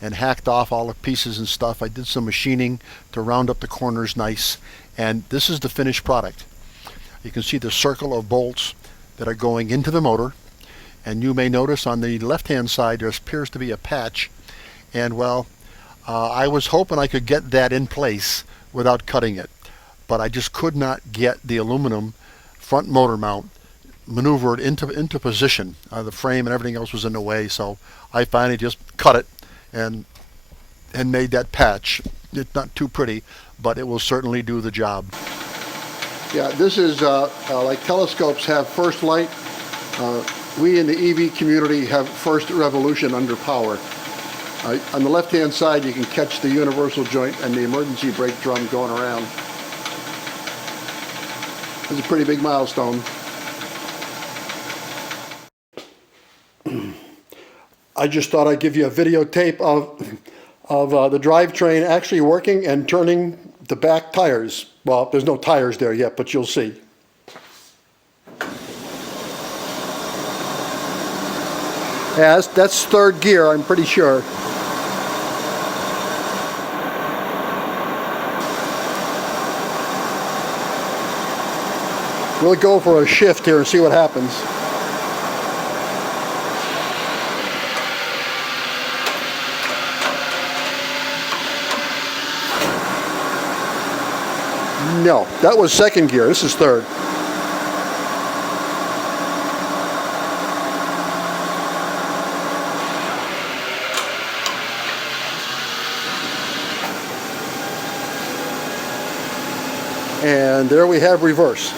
and hacked off all the pieces and stuff. I did some machining to round up the corners nice, and this is the finished product. You can see the circle of bolts that are going into the motor, and you may notice on the left hand side there appears to be a patch, and well, I was hoping I could get that in place without cutting it, but I just could not get the aluminum front motor mount maneuvered into position. The frame and everything else was in the way, so I finally just cut it and made that patch. It's not too pretty, but it will certainly do the job. Yeah, this is like telescopes have first light. We in the EV community have first revolution under power. On the left-hand side, you can catch the universal joint and the emergency brake drum going around. It's a pretty big milestone. I just thought I'd give you a videotape of the drivetrain actually working and turning the back tires. Well, there's no tires there yet, but you'll see. Yeah, that's third gear, I'm pretty sure. We'll go for a shift here and see what happens. No, that was second gear. This is third. And there we have reverse.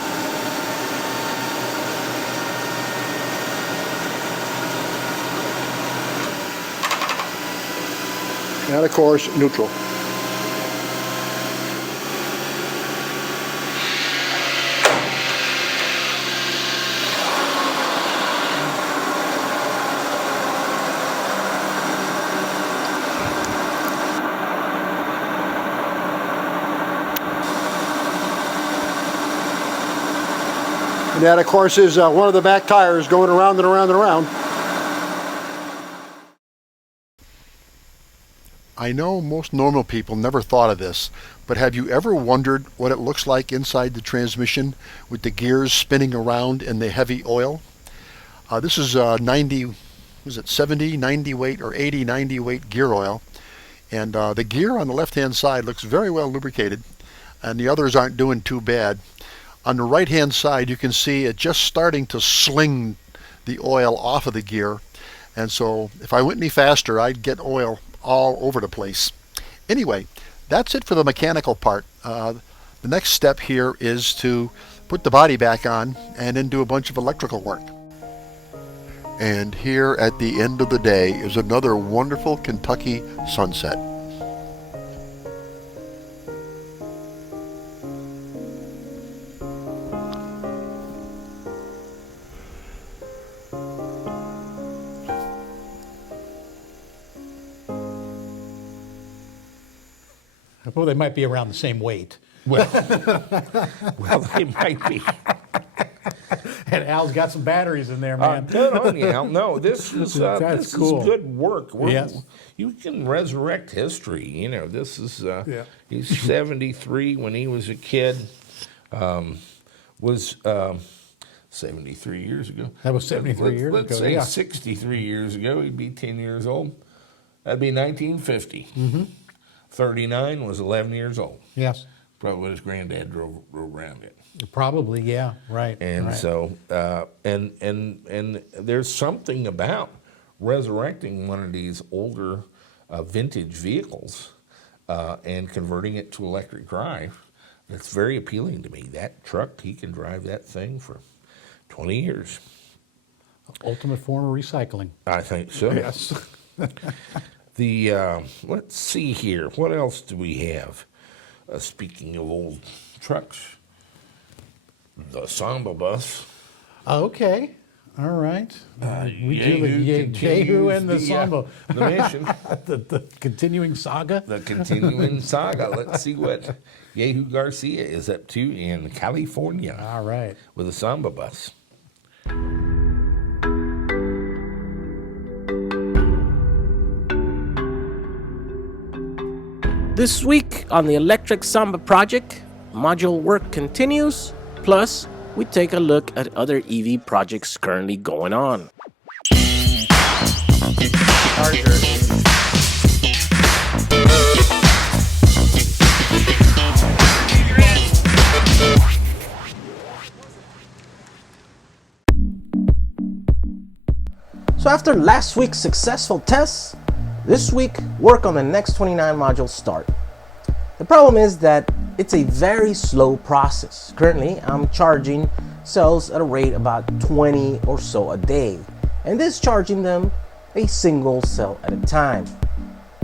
And of course, neutral. And that, of course, is one of the back tires going around and around and around. I know most normal people never thought of this, but have you ever wondered what it looks like inside the transmission with the gears spinning around in the heavy oil? This is 90, was it 70, 90 weight or 80, 90 weight gear oil. And the gear on the left-hand side looks very well lubricated, and the others aren't doing too bad. On the right-hand side, you can see it just starting to sling the oil off of the gear. And so if I went any faster, I'd get oil all over the place. Anyway, that's it for the mechanical part. The next step here is to put the body back on and then do a bunch of electrical work. And here at the end of the day is another wonderful Kentucky sunset. Well, they might be around the same weight. Well, well, they might be. And Al's got some batteries in there, man. Good on you, Al. No, this is That's cool. is good work. Yes. You can resurrect history. You know, this is Yeah. he's 73 when he was a kid. Was 73 years ago. That was 73 years let's ago, say yeah. 63 years ago, he'd be 10 years old. That'd be 1950. Mm-hmm. 39 was 11 years old. Yes. Probably when his granddad drove around it. Probably, yeah, right. And right. so, and there's something about resurrecting one of these older vintage vehicles and converting it to electric drive that's very appealing to me. That truck, he can drive that thing for 20 years. Ultimate form of recycling. I think so. Yes. Let's see here. What else do we have? Speaking of old trucks, the Samba bus. Okay. All right. We do the Jehu continues and the Samba. the mission. the continuing saga. The continuing saga. Let's see what Jehu Garcia is up to in California. All right. With a Samba bus. This week on the Electric Samba project, module work continues, plus we take a look at other EV projects currently going on. So after last week's successful tests, this week work on the next 29 modules start. The problem is that it's a very slow process. Currently, I'm charging cells at a rate about 20 or so a day, and discharging them a single cell at a time.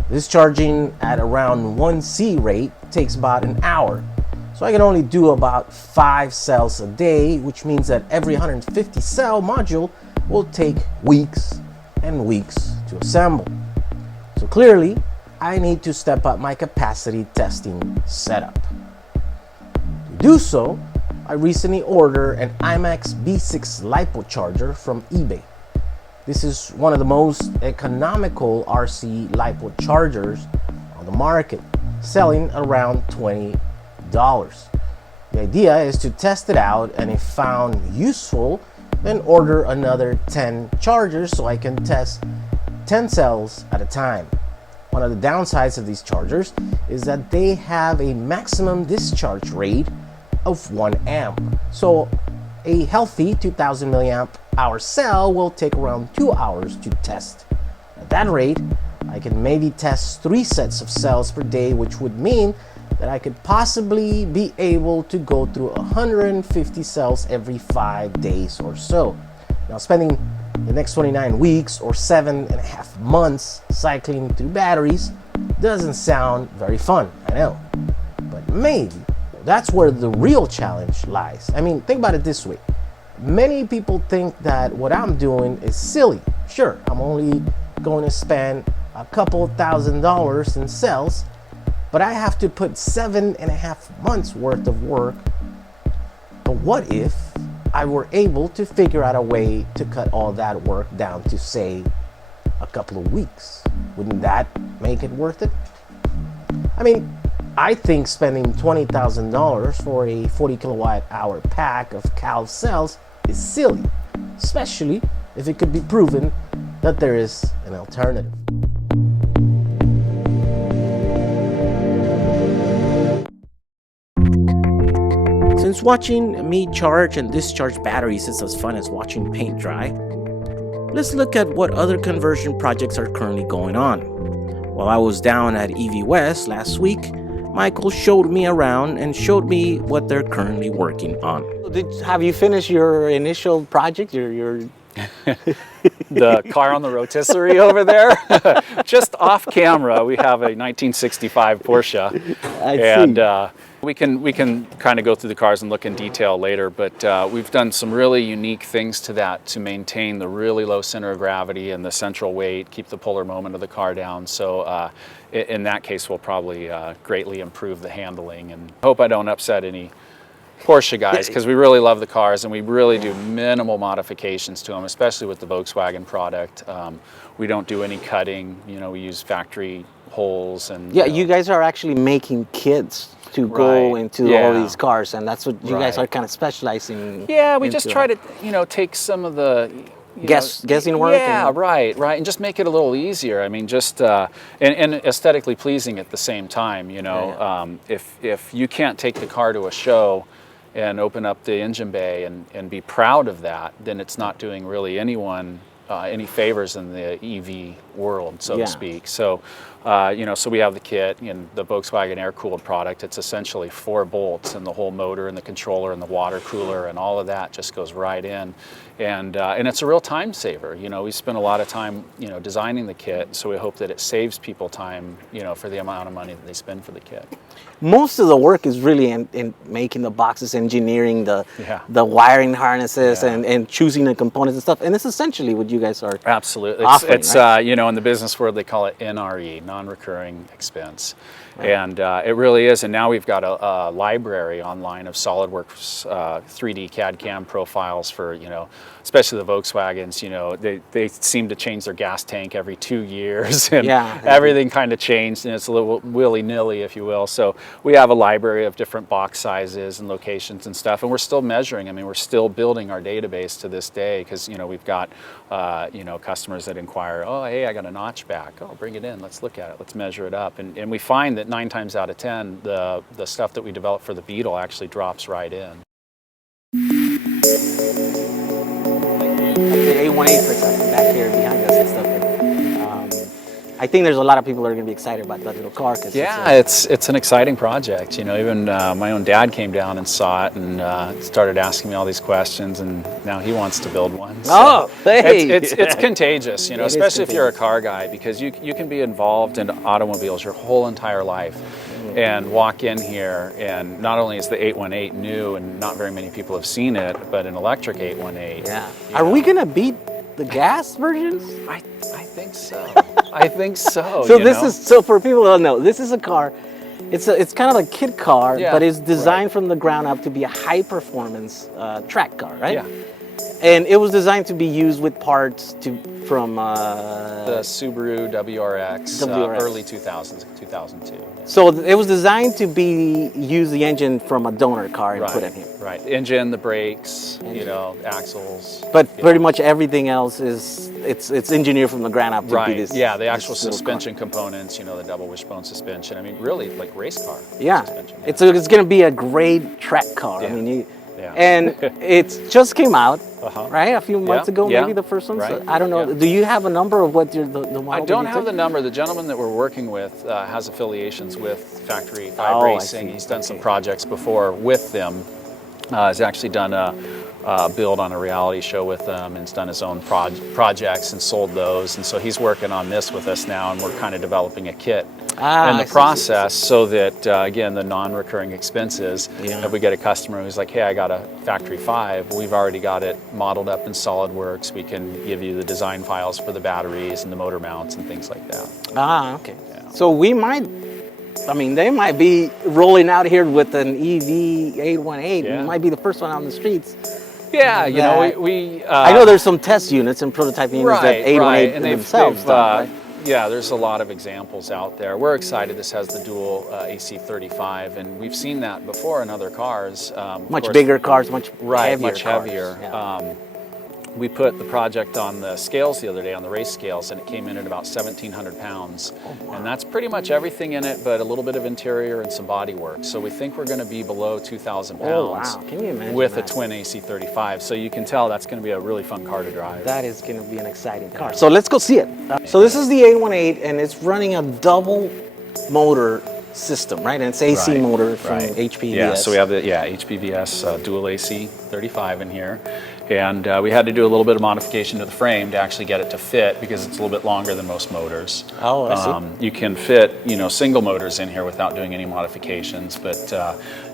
Discharging at around 1C rate takes about an hour, so I can only do about 5 cells a day, which means that every 150 cell module will take weeks and weeks to assemble. So clearly, I need to step up my capacity testing setup. To do so, I recently ordered an IMAX B6 LiPo charger from eBay. This is one of the most economical RC LiPo chargers on the market, selling around $20. The idea is to test it out, and if found useful, then order another 10 chargers so I can test 10 cells at a time. One of the downsides of these chargers is that they have a maximum discharge rate of 1 amp. So a healthy 2000 milliamp hour cell will take around 2 hours to test. At that rate, I can maybe test 3 sets of cells per day, which would mean that I could possibly be able to go through 150 cells every 5 days or so. Now, spending the next 29 weeks or 7.5 months cycling through batteries doesn't sound very fun, I know. But maybe that's where the real challenge lies. I mean, think about it this way. Many people think that what I'm doing is silly. Sure, I'm only going to spend a couple $1,000s in cells, but I have to put 7.5 months worth of work. But what if I were able to figure out a way to cut all that work down to, say, a couple of weeks? Wouldn't that make it worth it? I mean, I think spending $20,000 for a 40 kilowatt hour pack of Cal cells is silly, especially if it could be proven that there is an alternative. Since watching me charge and discharge batteries is as fun as watching paint dry, let's look at what other conversion projects are currently going on. While I was down at EV West last week, Michael showed me around and showed me what they're currently working on. Have you finished your initial project, your the car on the rotisserie over there? Just off camera, we have a 1965 Porsche. And we can kind of go through the cars and look in detail later, but we've done some really unique things to that to maintain the really low center of gravity and the central weight, keep the polar moment of the car down. So in that case, we'll probably greatly improve the handling, and hope I don't upset any Porsche guys, because we really love the cars and we really do minimal modifications to them, especially with the Volkswagen product. We don't do any cutting, you know, we use factory holes. And yeah, you guys are actually making kits to go into all these cars, and that's what you guys are kind of specializing in. Yeah, we just try to, you know, take some of the guessing work. Yeah, right, and just make it a little easier. I mean, just and aesthetically pleasing at the same time. You know, if you can't take the car to a show and open up the engine bay and be proud of that, then it's not doing really anyone any favors in the EV world, so Yeah. to speak. So, so we have the kit and the Volkswagen air-cooled product. It's essentially 4 bolts, and the whole motor and the controller and the water cooler and all of that just goes right in. And it's a real time saver. We spend a lot of time, designing the kit, so we hope that it saves people time, for the amount of money that they spend for the kit. Most of the work is really in making the boxes, engineering the wiring harnesses, Yeah. and choosing the components and stuff. And it's essentially what you guys are Absolutely. offering, It's right? in the business world, they call it NRE, non-recurring expense. And it really is. And now we've got a library online of SolidWorks 3D CAD CAM profiles for, especially the Volkswagens. They seem to change their gas tank every 2 years, and everything kind of changed, and it's a little willy-nilly, if you will. So we have a library of different box sizes and locations and stuff, and we're still measuring. I mean, we're still building our database to this day, because we've got customers that inquire, oh, hey, I got a notch back. Oh, bring it in. Let's look at it. Let's measure it up. And we find that 9 times out of 10, the stuff that we develop for the Beetle actually drops right in. the A18, for example, back here behind us and stuff. I think there's a lot of people that are going to be excited about that little car. Cause it's an exciting project. Even my own dad came down and saw it and started asking me all these questions, and now he wants to build one. So oh, hey! It's contagious, It especially is if you're a car guy, because you can be involved in automobiles your whole entire life. And walk in here, and not only is the 818 new and not very many people have seen it, but an electric 818. Yeah. Are we going to beat the gas versions? I think so. I think so. So for people who don't know, this is a car. It's kind of a kid car, but it's designed from the ground up to be a high performance track car, right? Yeah. And it was designed to be used with parts from the Subaru WRX, early 2000s, 2002. Yeah. So it was designed to use the engine from a donor car and put in here. Right. Engine, the brakes, axles. But pretty much everything else it's engineered from the ground up to be this. Yeah, the actual suspension components, the double wishbone suspension. I mean, really like race car. Yeah. Suspension. It's going to be a great track car. Yeah. I mean, and it just came out, right? A few months ago, Yeah. maybe the first one. Right. So I don't know. Yeah. Do you have a number of what the model? I don't have the number. The gentleman that we're working with has affiliations with Factory 5 Oh, I Racing. see. He's done some projects before with them. He's actually done a build on a reality show with them, and he's done his own projects and sold those. And so he's working on this with us now, and we're kind of developing a kit in the process, so that again, the non-recurring expenses. If we get a customer who's like, hey, I got a Factory 5, we've already got it modeled up in SolidWorks. We can give you the design files for the batteries and the motor mounts and things like that. Okay. Yeah. So they might be rolling out here with an EV818. Yeah. It might be the first one on the streets. Yeah, I know there's some test units and prototype units that 818 and themselves done, right? Yeah, there's a lot of examples out there. We're excited this has the dual AC35, and we've seen that before in other cars. Much bigger cars, much heavier. Much heavier. Yeah. We put the project on the scales the other day, on the race scales, and it came in at about 1,700 pounds. Oh, wow. And that's pretty much everything in it, but a little bit of interior and some body work. So we think we're going to be below 2,000 pounds. Oh, wow. Can you imagine with that? a twin AC35. So you can tell that's going to be a really fun car to drive. That is going to be an exciting car. So let's go see it. So this is the 818, and it's running a double motor system, right? And it's AC motor from HPVS. Yeah, so we have the HPVS dual AC 35 in here. And we had to do a little bit of modification to the frame to actually get it to fit, because it's a little bit longer than most motors. Oh, I see. You can fit, single motors in here without doing any modifications, but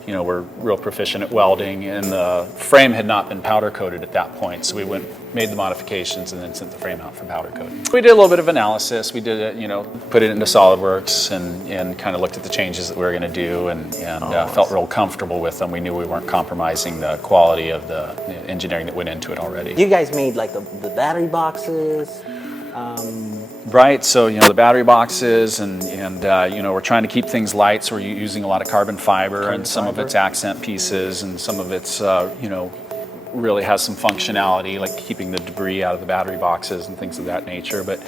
we're real proficient at welding, and the frame had not been powder coated at that point, so we made the modifications and then sent the frame out for powder coating. We did a little bit of analysis. We did it, put it into SolidWorks and kind of looked at the changes that we were going to do, and felt real comfortable with them. We knew we weren't compromising the quality of the engineering that went into it already. You guys made like the battery boxes. Right, so the battery boxes, and we're trying to keep things light, so we're using a lot of carbon fiber, and some of it's accent pieces, and some of it's really has some functionality, like keeping the debris out of the battery boxes and things of that nature. But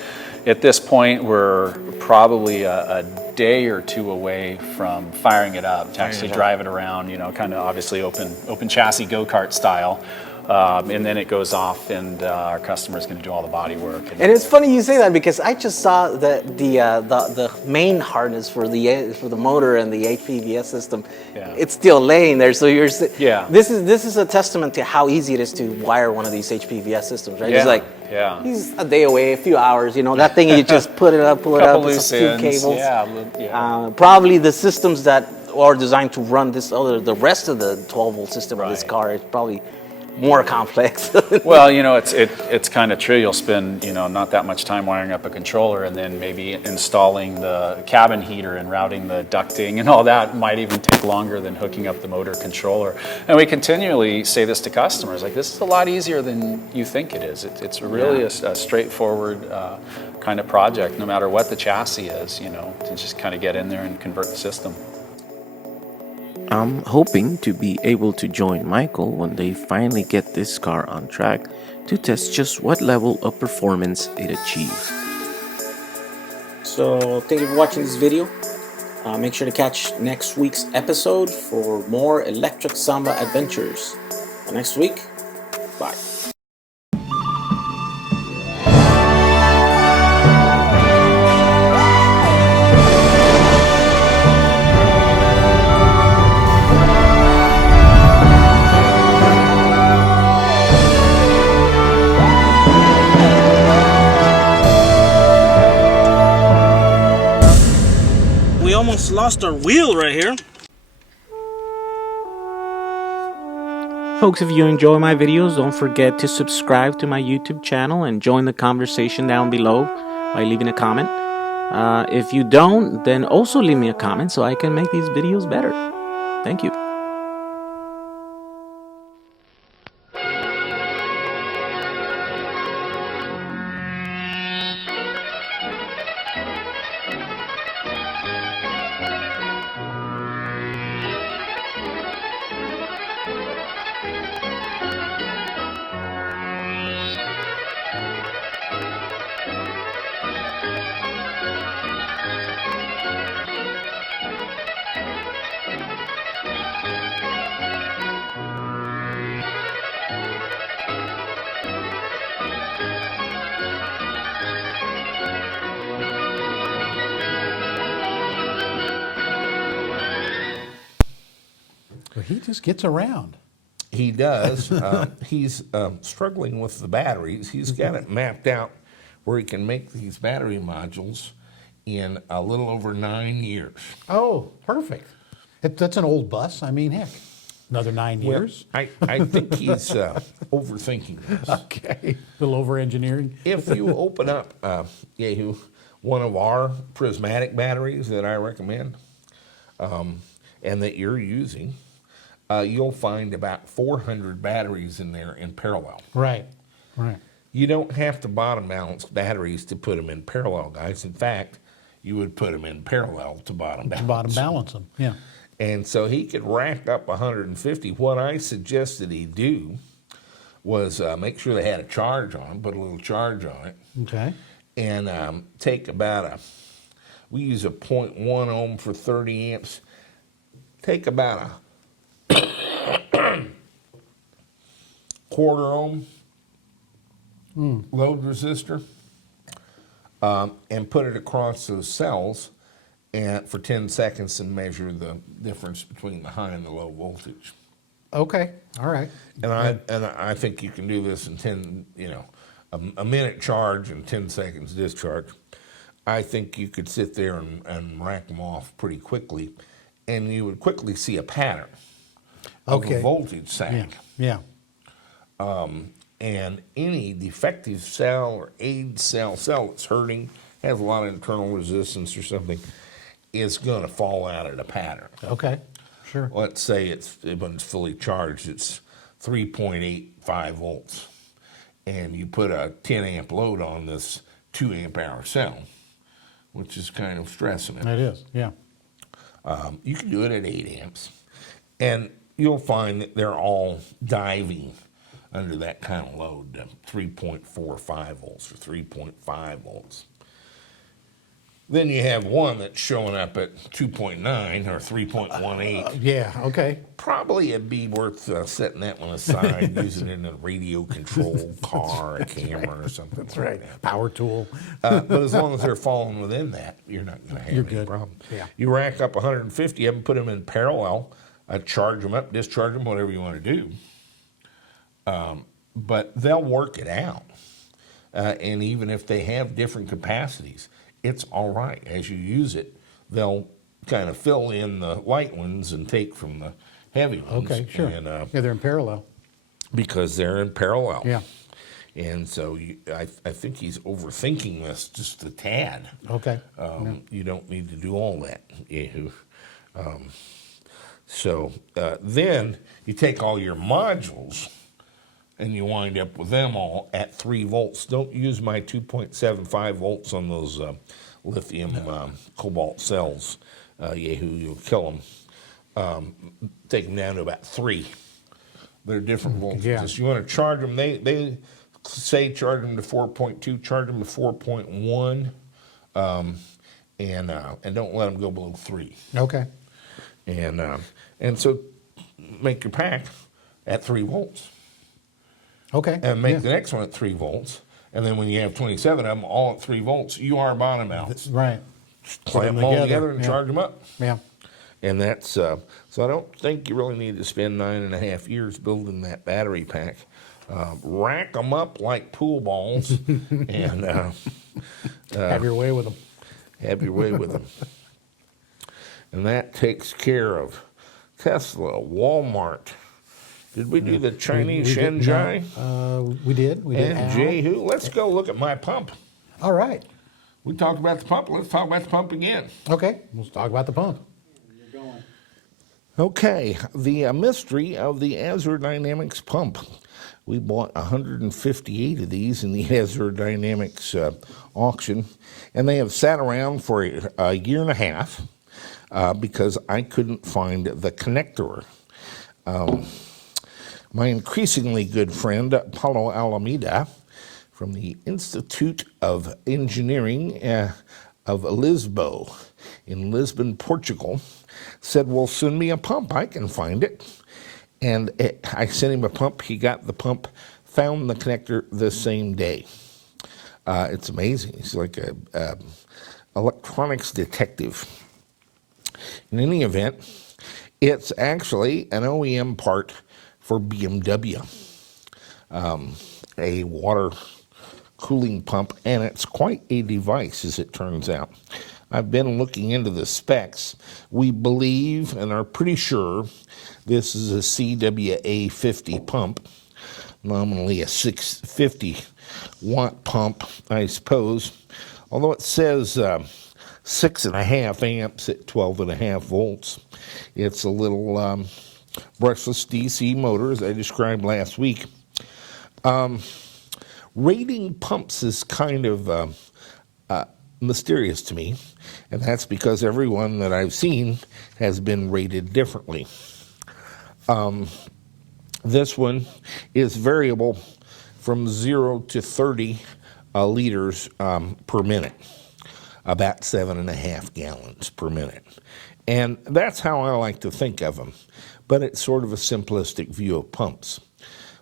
at this point, we're probably a day or two away from firing it up to actually drive it around, kind of obviously open chassis go-kart style. and then it goes off, and our customer's going to do all the body work. And it's funny you say that, because I just saw the main harness for the motor and the HPVS system. Yeah. It's still laying there. So Yeah. This is a testament to how easy it is to wire one of these HPVS systems, right? Yeah. It's like he's a day away, a few hours. You know, that thing you just pull it up, Couple it's a few loose ends. cables. Yeah. Probably the systems that are designed to run the rest of the 12-volt system of this car is probably more complex. Well, you know, it's kind of true. You'll spend, you know, not that much time wiring up a controller, and then maybe installing the cabin heater and routing the ducting and all that might even take longer than hooking up the motor controller. And we continually say this to customers, like, this is a lot easier than you think it is. It's really a straightforward kind of project, no matter what the chassis is, you know, to just kind of get in there and convert the system. I'm hoping to be able to join Michael when they finally get this car on track to test just what level of performance it achieves. So thank you for watching this video. Make sure to catch next week's episode for more electric Samba adventures. Next week, bye. We almost lost our wheel right here. Folks, if you enjoy my videos, don't forget to subscribe to my YouTube channel and join the conversation down below by leaving a comment. If you don't, then also leave me a comment so I can make these videos better. Thank you. But he just gets around. He does. He's struggling with the batteries. He's got it mapped out where he can make these battery modules in a little over 9 years. Oh, perfect. That's an old bus. I mean, heck, another 9 years. I think he's overthinking this. Okay. A little over engineering. If you open up one of our prismatic batteries that I recommend and that you're using, you'll find about 400 batteries in there in parallel. Right, right. You don't have to bottom balance batteries to put them in parallel, guys. In fact, you would put them in parallel to bottom balance. Bottom balance them, yeah. And so he could rack up 150. What I suggested he do was make sure they had a charge on, put a little charge on it. Okay. And take about we use a 0.1 ohm for 30 amps. Take about a quarter ohm load resistor and put it across those cells and for 10 seconds and measure the difference between the high and the low voltage. Okay, all right. And I think you can do this in a minute charge and 10 seconds discharge. I think you could sit there and rack them off pretty quickly, and you would quickly see a pattern of a voltage sag. Yeah. And any defective cell or aid cell that's hurting, has a lot of internal resistance or something, is going to fall out at a pattern. Okay, sure. Let's say when it's fully charged, it's 3.85 volts. And you put a 10 amp load on this 2 amp hour cell, which is kind of stressing it. It is, yeah. You can do it at 8 amps. And you'll find that they're all diving under that kind of load, 3.45 volts or 3.5 volts. Then you have one that's showing up at 2.9 or 3.18. Yeah, okay. Probably it'd be worth setting that one aside, using it in a radio controlled car, a camera, or something. That's right. Power tool. But as long as they're falling within that, you're not going to have any problem. Yeah. You rack up 150 of them, put them in parallel, charge them up, discharge them, whatever you want to do. But they'll work it out. And even if they have different capacities, it's all right. As you use it, they'll kind of fill in the light ones and take from the heavy ones. Okay, sure. And, Yeah, they're in parallel. because they're in parallel. Yeah. And so I think he's overthinking this just a tad. Okay. You don't need to do all that, Yahoo. So then you take all your modules and you wind up with them all at 3 volts. Don't use my 2.75 volts on those lithium cobalt cells, Yahoo. You'll kill them. Take them down to about 3. They're different voltages. Yeah. You want to charge them. They say charge them to 4.2, charge them to 4.1, and don't let them go below 3. Okay. And so make your pack at 3 volts. Okay. And make the next one at 3 volts. And then when you have 27 of them all at 3 volts, you are bottom out. Right. Clamp them all together and charge them up. Yeah. And that's, so I don't think you really need to spend 9.5 years building that battery pack. Rack them up like pool balls and Have your way with them. have your way with them. And that takes care of Tesla, Walmart. Did we do the Chinese Shenzhai? We did. We did. And Jehu? Let's go look at my pump. All right. We talked about the pump. Let's talk about the pump again. Okay. Let's talk about the pump. Okay, the mystery of the Azure Dynamics pump. We bought 158 of these in the Azure Dynamics auction, and they have sat around for a year and a half because I couldn't find the connector. My increasingly good friend, Paulo Alameda, from the Institute of Engineering of Lisboa in Lisbon, Portugal, said, well, send me a pump. I can find it. And I sent him a pump. He got the pump, found the connector the same day. It's amazing. He's like a electronics detective. In any event, it's actually an OEM part for BMW, a water cooling pump, and it's quite a device, as it turns out. I've been looking into the specs. We believe and are pretty sure this is a CWA50 pump, nominally a 650 watt pump, I suppose. Although it says 6.5 amps at 12.5 volts. It's a little brushless DC motor, as I described last week. Rating pumps is kind of mysterious to me, and that's because everyone that I've seen has been rated differently. This one is variable from 0 to 30 liters per minute, about 7.5 gallons per minute. And that's how I like to think of them, but it's sort of a simplistic view of pumps.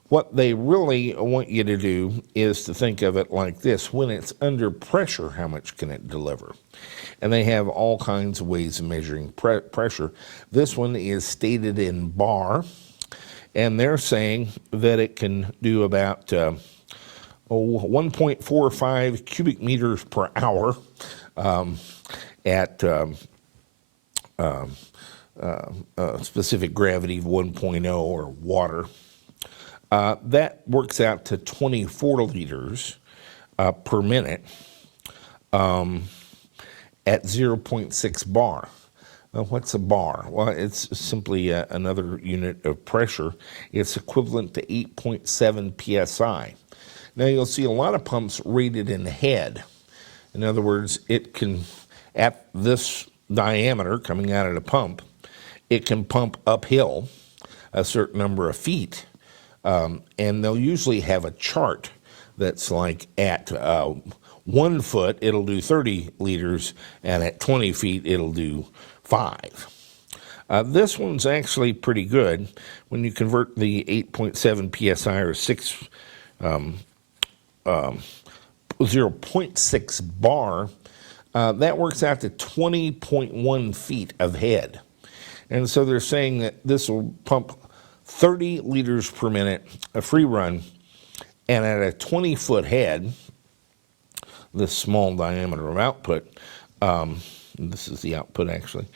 What they really want you to do is to think of it like this. When it's under pressure, how much can it deliver? And they have all kinds of ways of measuring pressure. This one is stated in bar, and they're saying that it can do about 1.45 cubic meters per hour at specific gravity of 1.0 or water. That works out to 24 liters per minute at 0.6 bar. Now, what's a bar? Well, it's simply another unit of pressure. It's equivalent to 8.7 psi. Now, you'll see a lot of pumps rated in head. In other words, it can, at this diameter coming out of the pump, it can pump uphill a certain number of feet. And they'll usually have a chart that's like at 1 foot, it'll do 30 liters, and at 20 feet, it'll do 5. This one's actually pretty good. When you convert the 8.7 psi or 0.6 bar, that works out to 20.1 feet of head. And so they're saying that this will pump 30 liters per minute, a free run, and at a 20-foot head, this small diameter of output, this is the output actually,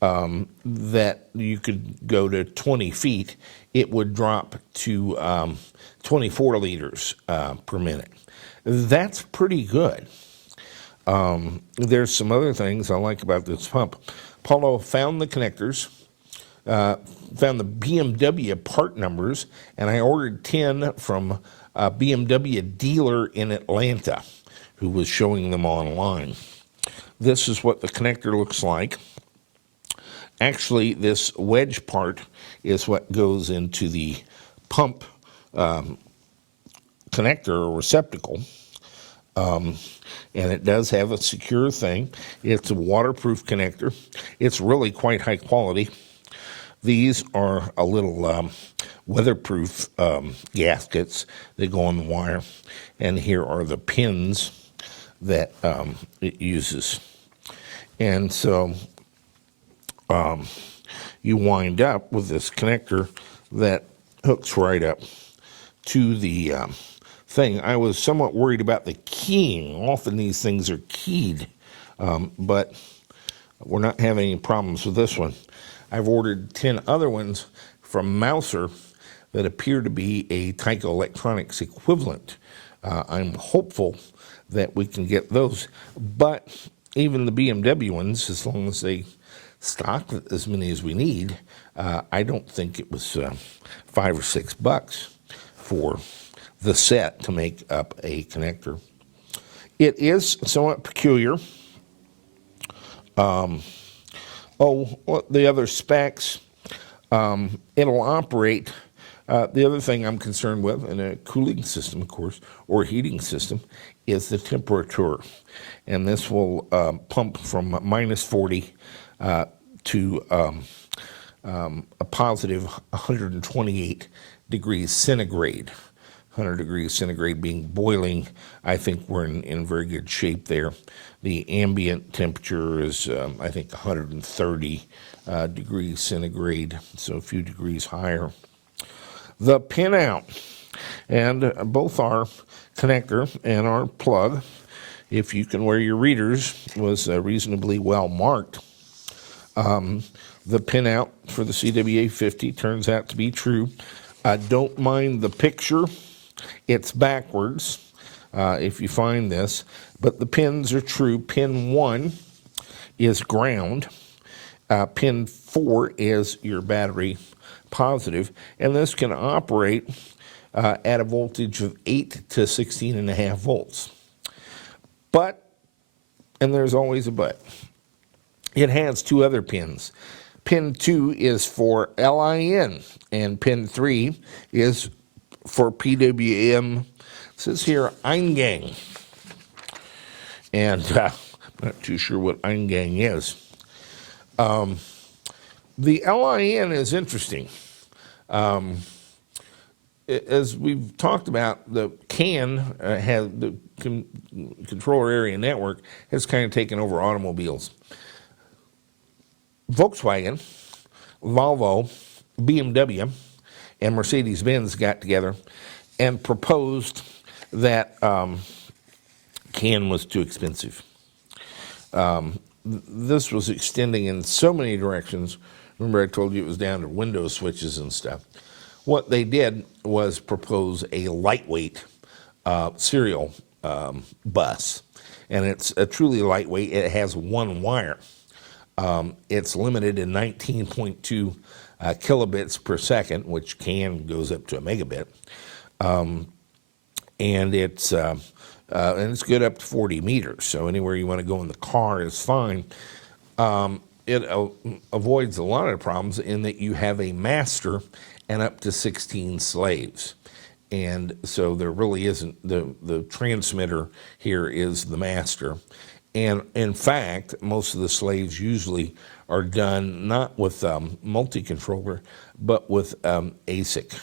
that you could go to 20 feet, it would drop to 24 liters per minute. That's pretty good. There's some other things I like about this pump. Paulo found the connectors, found the BMW part numbers, and I ordered 10 from a BMW dealer in Atlanta who was showing them online. This is what the connector looks like. Actually, this wedge part is what goes into the pump connector or receptacle. And it does have a secure thing. It's a waterproof connector. It's really quite high quality. These are a little weatherproof gaskets that go on the wire. And here are the pins that it uses. And so you wind up with this connector that hooks right up to the thing. I was somewhat worried about the keying. Often these things are keyed, but we're not having any problems with this one. I've ordered 10 other ones from Mouser that appear to be a Tyco Electronics equivalent. I'm hopeful that we can get those, but even the BMW ones, as long as they stock as many as we need, I don't think it was $5 or $6 for the set to make up a connector. It is somewhat peculiar. The other specs, it'll operate. The other thing I'm concerned with in a cooling system, of course, or heating system, is the temperature. And this will pump from minus 40 to a positive 128 degrees centigrade. 100 degrees centigrade being boiling. I think we're in very good shape there. The ambient temperature is, I think, 130 degrees centigrade, so a few degrees higher. The pinout, and both our connector and our plug, if you can wear your readers, was reasonably well marked. The pinout for the CWA 50 turns out to be true. Don't mind the picture. It's backwards, if you find this, but the pins are true. Pin 1 is ground. Pin 4 is your battery positive, and this can operate at a voltage of 8 to 16.5 volts. But, and there's always a but, it has 2 other pins. Pin 2 is for LIN, and pin 3 is for PWM. It says here Eingang. And I'm not too sure what Eingang is. The LIN is interesting. As we've talked about, the CAN has the controller area network has kind of taken over automobiles. Volkswagen, Volvo, BMW, and Mercedes-Benz got together and proposed that CAN was too expensive. This was extending in so many directions. Remember I told you it was down to window switches and stuff. What they did was propose a lightweight serial bus. And it's a truly lightweight. It has 1 wire. It's limited in 19.2 kilobits per second, which goes up to a megabit. And it's good up to 40 meters. So anywhere you want to go in the car is fine. It avoids a lot of problems in that you have a master and up to 16 slaves. and so there really isn't, the transmitter here is the master. And in fact, most of the slaves usually are done not with multi-controller, but with ASIC,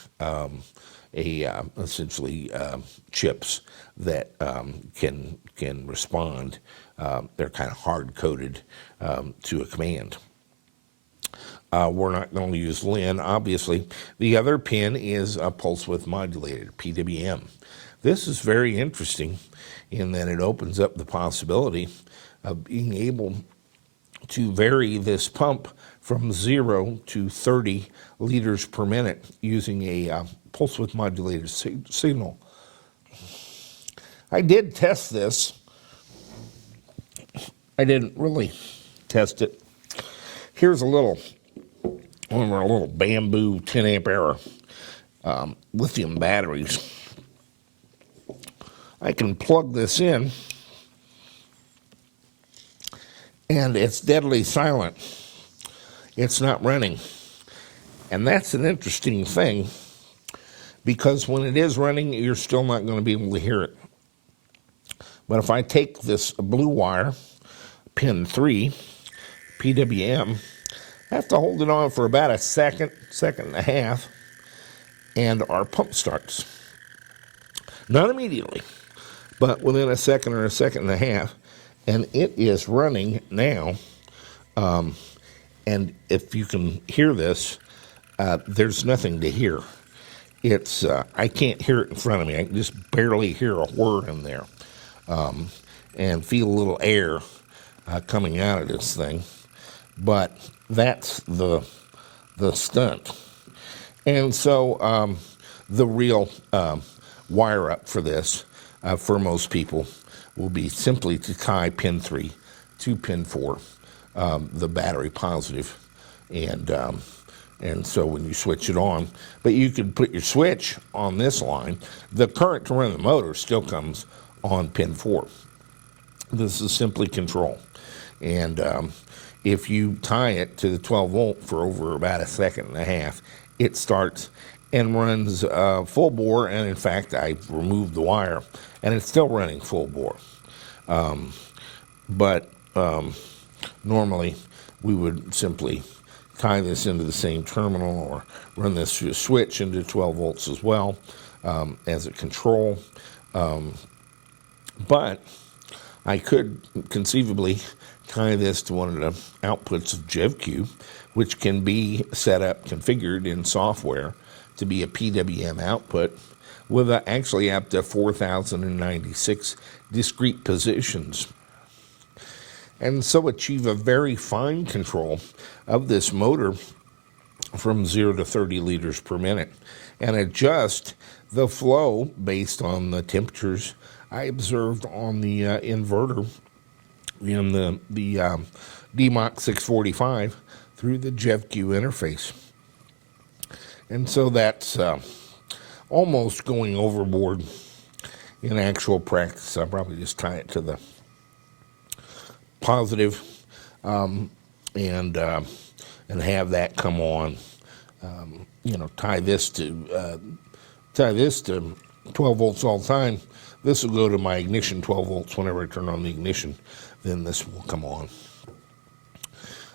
essentially chips that can respond. They're kind of hard-coded to a command. We're not going to use LIN, obviously. The other pin is a pulse width modulator, PWM. This is very interesting in that it opens up the possibility of being able to vary this pump from 0 to 30 liters per minute using a pulse width modulated signal. I did test this. I didn't really test it. Here's one of our little bamboo 10 amp hour lithium batteries. I can plug this in, and it's deadly silent. It's not running. And that's an interesting thing, because when it is running, you're still not going to be able to hear it. But if I take this blue wire, pin 3, PWM, I have to hold it on for about a second and a half, and our pump starts. Not immediately, but within a second or a second and a half, and it is running now. And if you can hear this, there's nothing to hear. It's I can't hear it in front of me. I can just barely hear a whir in there, and feel a little air coming out of this thing. But that's the stunt. And so the real wire up for this, for most people, will be simply to tie pin 3 to pin 4, the battery positive, and so when you switch it on, but you can put your switch on this line. The current to run the motor still comes on pin 4. This is simply control, and if you tie it to the 12 volt for over about a second and a half, it starts and runs full bore, and in fact I've removed the wire and it's still running full bore. But normally we would simply tie this into the same terminal or run this through a switch into 12 volts as well, as a control. But I could conceivably tie this to one of the outputs of JevQ, which can be set up, configured in software to be a PWM output with actually up to 4,096 discrete positions, and so achieve a very fine control of this motor from 0 to 30 liters per minute, and adjust the flow based on the temperatures I observed on the inverter in the DMOC 645 through the JevQ interface. And so that's almost going overboard in actual practice. I'll probably just tie it to the positive, and have that come on. Tie this to 12 volts all the time. This will go to my ignition 12 volts whenever I turn on the ignition. Then this will come on.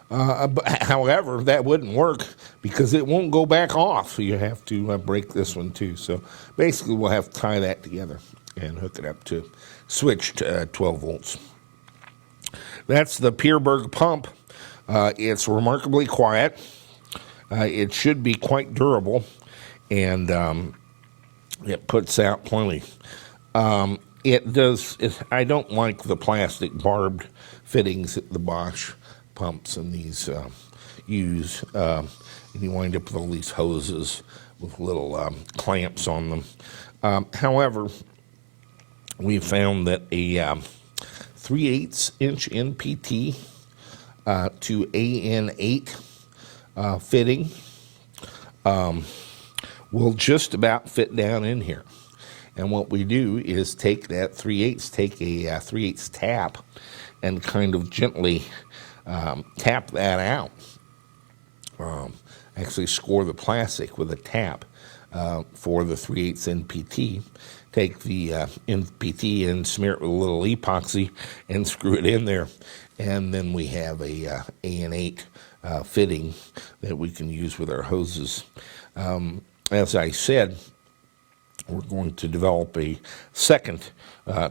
But, however, that wouldn't work because it won't go back off. So you have to break this one too. So basically we'll have to tie that together and hook it up to switch to 12 volts. That's the Pierburg pump. It's remarkably quiet. It should be quite durable, and it puts out plenty. It does. I don't like the plastic barbed fittings that the Bosch pumps and these use. And you wind up with all these hoses with little clamps on them. However, we found that a 3/8 inch NPT to AN8 fitting will just about fit down in here. And what we do is take that 3/8, take a 3/8 tap, and kind of gently tap that out. Actually score the plastic with a tap for the 3/8 NPT. Take the NPT and smear it with a little epoxy and screw it in there. And then we have a AN8 fitting that we can use with our hoses. As I said, we're going to develop a second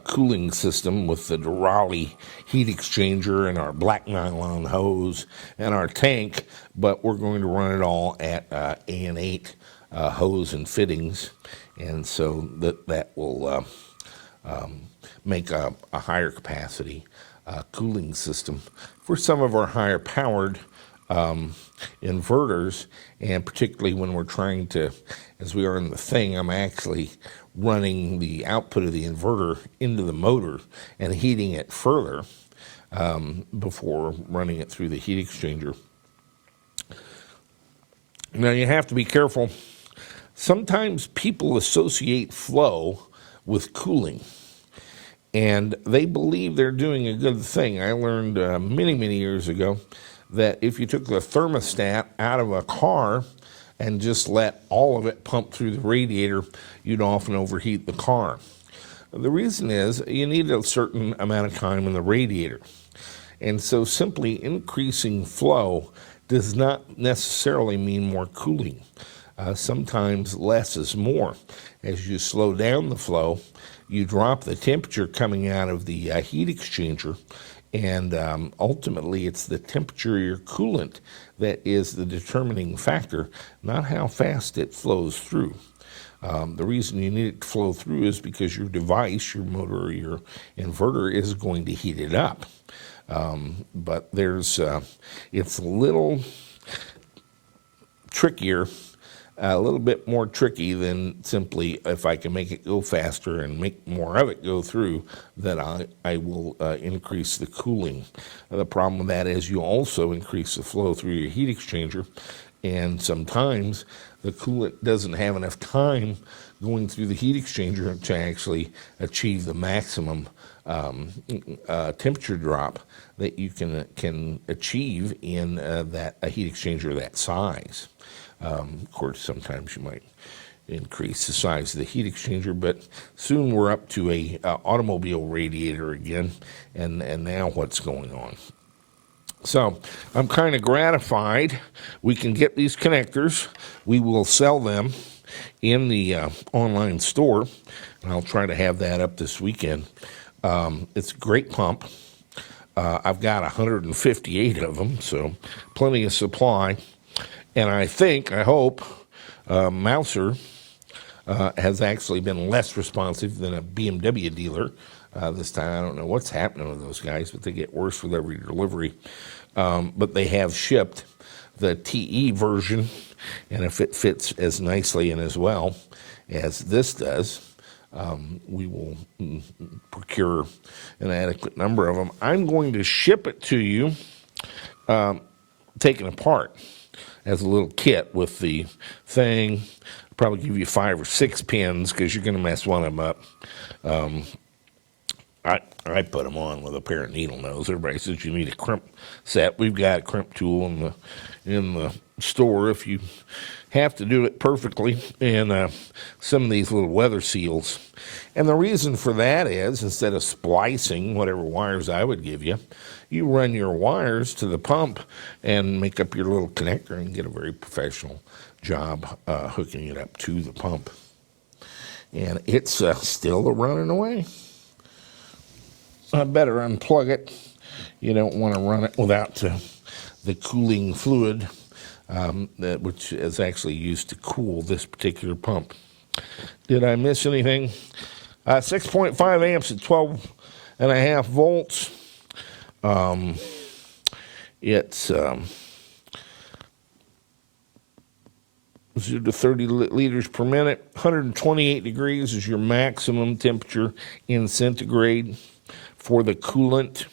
cooling system with the Raleigh heat exchanger and our black nylon hose and our tank, but we're going to run it all at AN8 hose and fittings, and so that will make a higher capacity cooling system for some of our higher powered inverters, and particularly when we're trying to, as we are in the thing, I'm actually running the output of the inverter into the motor and heating it further before running it through the heat exchanger. Now you have to be careful. Sometimes people associate flow with cooling, and they believe they're doing a good thing. I learned many years ago that if you took the thermostat out of a car and just let all of it pump through the radiator, you'd often overheat the car. The reason is you need a certain amount of time in the radiator. And so simply increasing flow does not necessarily mean more cooling. Sometimes less is more. As you slow down the flow, you drop the temperature coming out of the heat exchanger, and ultimately it's the temperature of your coolant that is the determining factor, not how fast it flows through. The reason you need it to flow through is because your device, your motor, or your inverter is going to heat it up. But it's a little trickier, a little bit more tricky than simply if I can make it go faster and make more of it go through, then I will increase the cooling. The problem with that is you also increase the flow through your heat exchanger, and sometimes the coolant doesn't have enough time going through the heat exchanger to actually achieve the maximum temperature drop that you can achieve in a heat exchanger that size. Of course, sometimes you might increase the size of the heat exchanger, but soon we're up to a automobile radiator again, and now what's going on? So I'm kind of gratified we can get these connectors. We will sell them in the online store, and I'll try to have that up this weekend. It's a great pump. I've got 158 of them, so plenty of supply. And I hope, Mouser has actually been less responsive than a BMW dealer this time. I don't know what's happening with those guys, but they get worse with every delivery. But they have shipped the TE version, and if it fits as nicely and as well as this does, we will procure an adequate number of them. I'm going to ship it to you taken apart as a little kit with the thing. I'll probably give you 5 or 6 pins because you're going to mess one of them up. I put them on with a pair of needle nose. Everybody says you need a crimp set. We've got a crimp tool in the store if you have to do it perfectly, and some of these little weather seals. And the reason for that is, instead of splicing whatever wires I would give you, you run your wires to the pump and make up your little connector and get a very professional job hooking it up to the pump. And it's still running away. I better unplug it. You don't want to run it without the cooling fluid, which is actually used to cool this particular pump. Did I miss anything? 6.5 amps at 12.5 volts. It's 0 to 30 liters per minute. 128 degrees is your maximum temperature in centigrade for the coolant.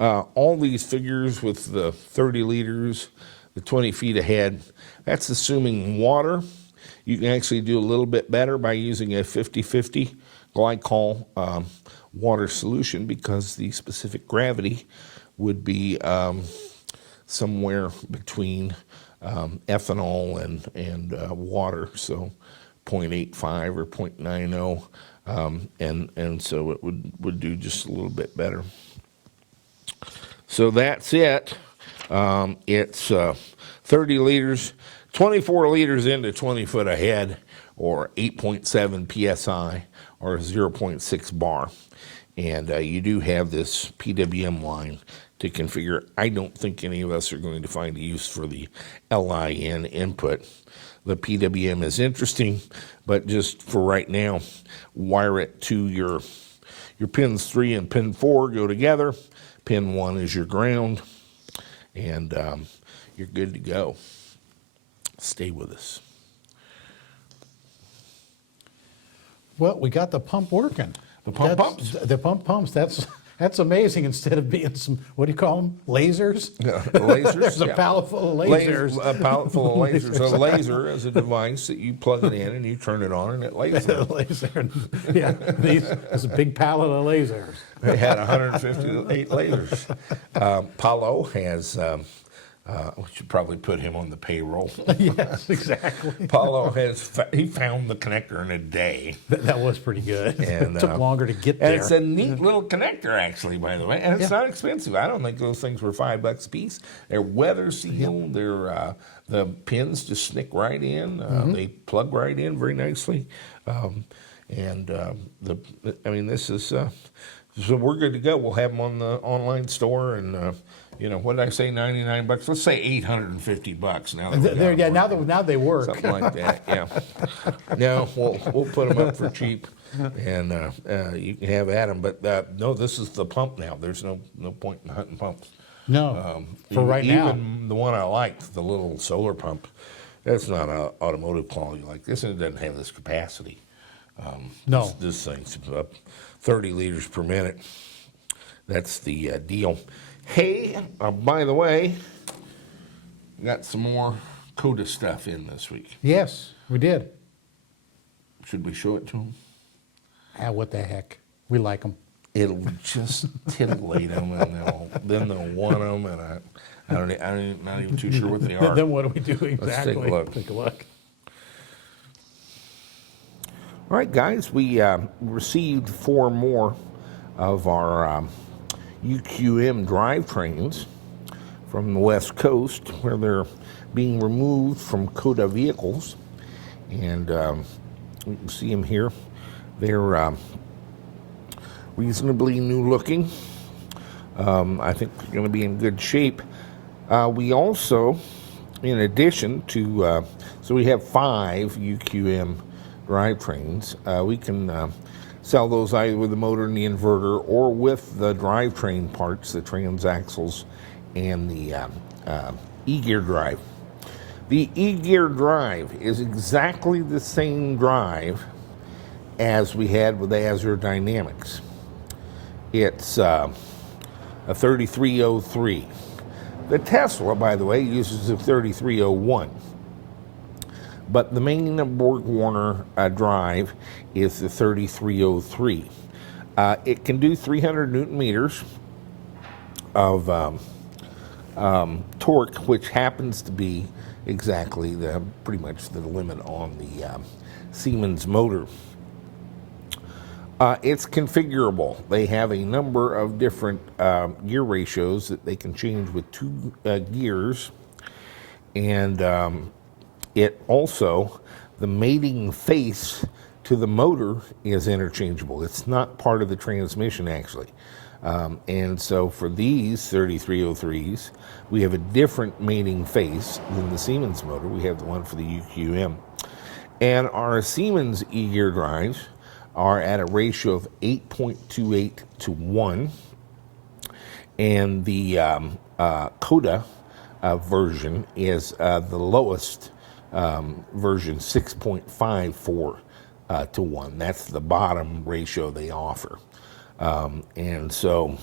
All these figures with the 30 liters, the 20 feet ahead, that's assuming water. You can actually do a little bit better by using a 50-50 glycol water solution, because the specific gravity would be somewhere between ethanol and water. So 0.85 or 0.90, and so it would do just a little bit better. So that's it. It's 30 liters, 24 liters into 20 foot ahead, or 8.7 psi, or 0.6 bar. And you do have this PWM line to configure. I don't think any of us are going to find a use for the LIN input. The PWM is interesting, but just for right now, wire it to your pins 3 and pin 4 go together. Pin 1 is your ground, and you're good to go. Stay with us. Well, we got the pump working. The pump pumps. The pump pumps. That's amazing. Instead of being some, what do you call them? Lasers? Yeah, lasers. There's a pallet full of lasers. A pallet full of lasers. A laser is a device that you plug it in and you turn it on and it lasers. Laser. Yeah, there's a big pallet of lasers. They had 158 lasers. Paulo has, we should probably put him on the payroll. Yes, exactly. Paulo he found the connector in a day. That was pretty good. And, it took longer to get there. And it's a neat little connector, actually, by the way. And it's not expensive. I don't think those things were $5 a piece. They're weather sealed. They're the pins just snick right in. They plug right in very nicely. This is so we're good to go. We'll have them on the online store, and what did I say? $99. Let's say $850 now. Now they work. Something like that. Yeah. No, we'll put them up for cheap, and you can have at them. But no, this is the pump now. There's no point in hunting pumps. No, for right now. Even the one I liked, the little solar pump, that's not automotive quality like this, and it doesn't have this capacity. No. This thing's up 30 liters per minute. That's the deal. Hey, by the way, we got some more CODA stuff in this week. Yes, we did. Should we show it to them? What the heck? We like them. It'll just titillate them, and then they'll want them, and I'm not even too sure what they are. Then what do we do exactly? Let's take a look. Take a look. All right, guys, we received 4 more of our UQM drivetrains from the West Coast, where they're being removed from CODA vehicles. And you can see them here. They're reasonably new looking. I think they're going to be in good shape. We also, in addition to, so we have 5 UQM drivetrains. We can sell those either with the motor and the inverter or with the drivetrain parts, the transaxles and the E-gear drive. The E-gear drive is exactly the same drive as we had with the Azure Dynamics. It's a 3303. The Tesla, by the way, uses a 3301. But the main BorgWarner drive is the 3303. It can do 300 Newton meters of torque, which happens to be exactly pretty much the limit on the Siemens motor. It's configurable. They have a number of different gear ratios that they can change with 2 gears, and it also, the mating face to the motor is interchangeable. It's not part of the transmission, actually. And so for these 3303s, we have a different mating face than the Siemens motor. We have the one for the UQM. And our Siemens E-gear drives are at a ratio of 8.28 to 1. And the CODA version is the lowest version, 6.54 to 1. That's the bottom ratio they offer. And so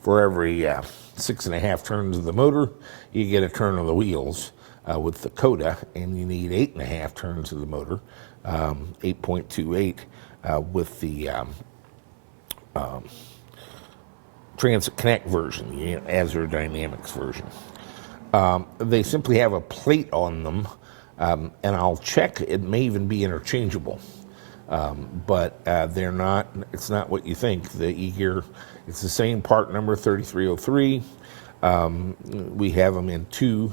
for every 6.5 turns of the motor, you get a turn of the wheels with the CODA, and you need 8.5 turns of the motor, 8.28 with the Transit Connect version, the Azure Dynamics version. They simply have a plate on them And I'll check, it may even be interchangeable. But they're not, it's not what you think. The E-gear, it's the same part number, 3303. We have them in two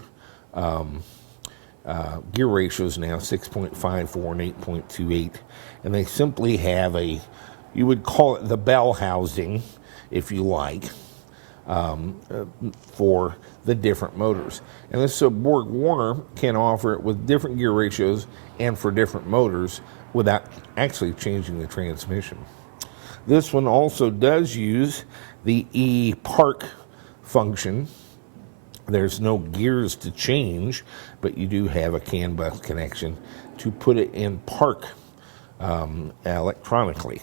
gear ratios now, 6.54 and 8.28. And they simply have you would call it the bell housing, if you like, for the different motors. And this, so Borg-Warner can offer it with different gear ratios and for different motors without actually changing the transmission. This one also does use the E-park function. There's no gears to change, but you do have a CAN bus connection to put it in park electronically.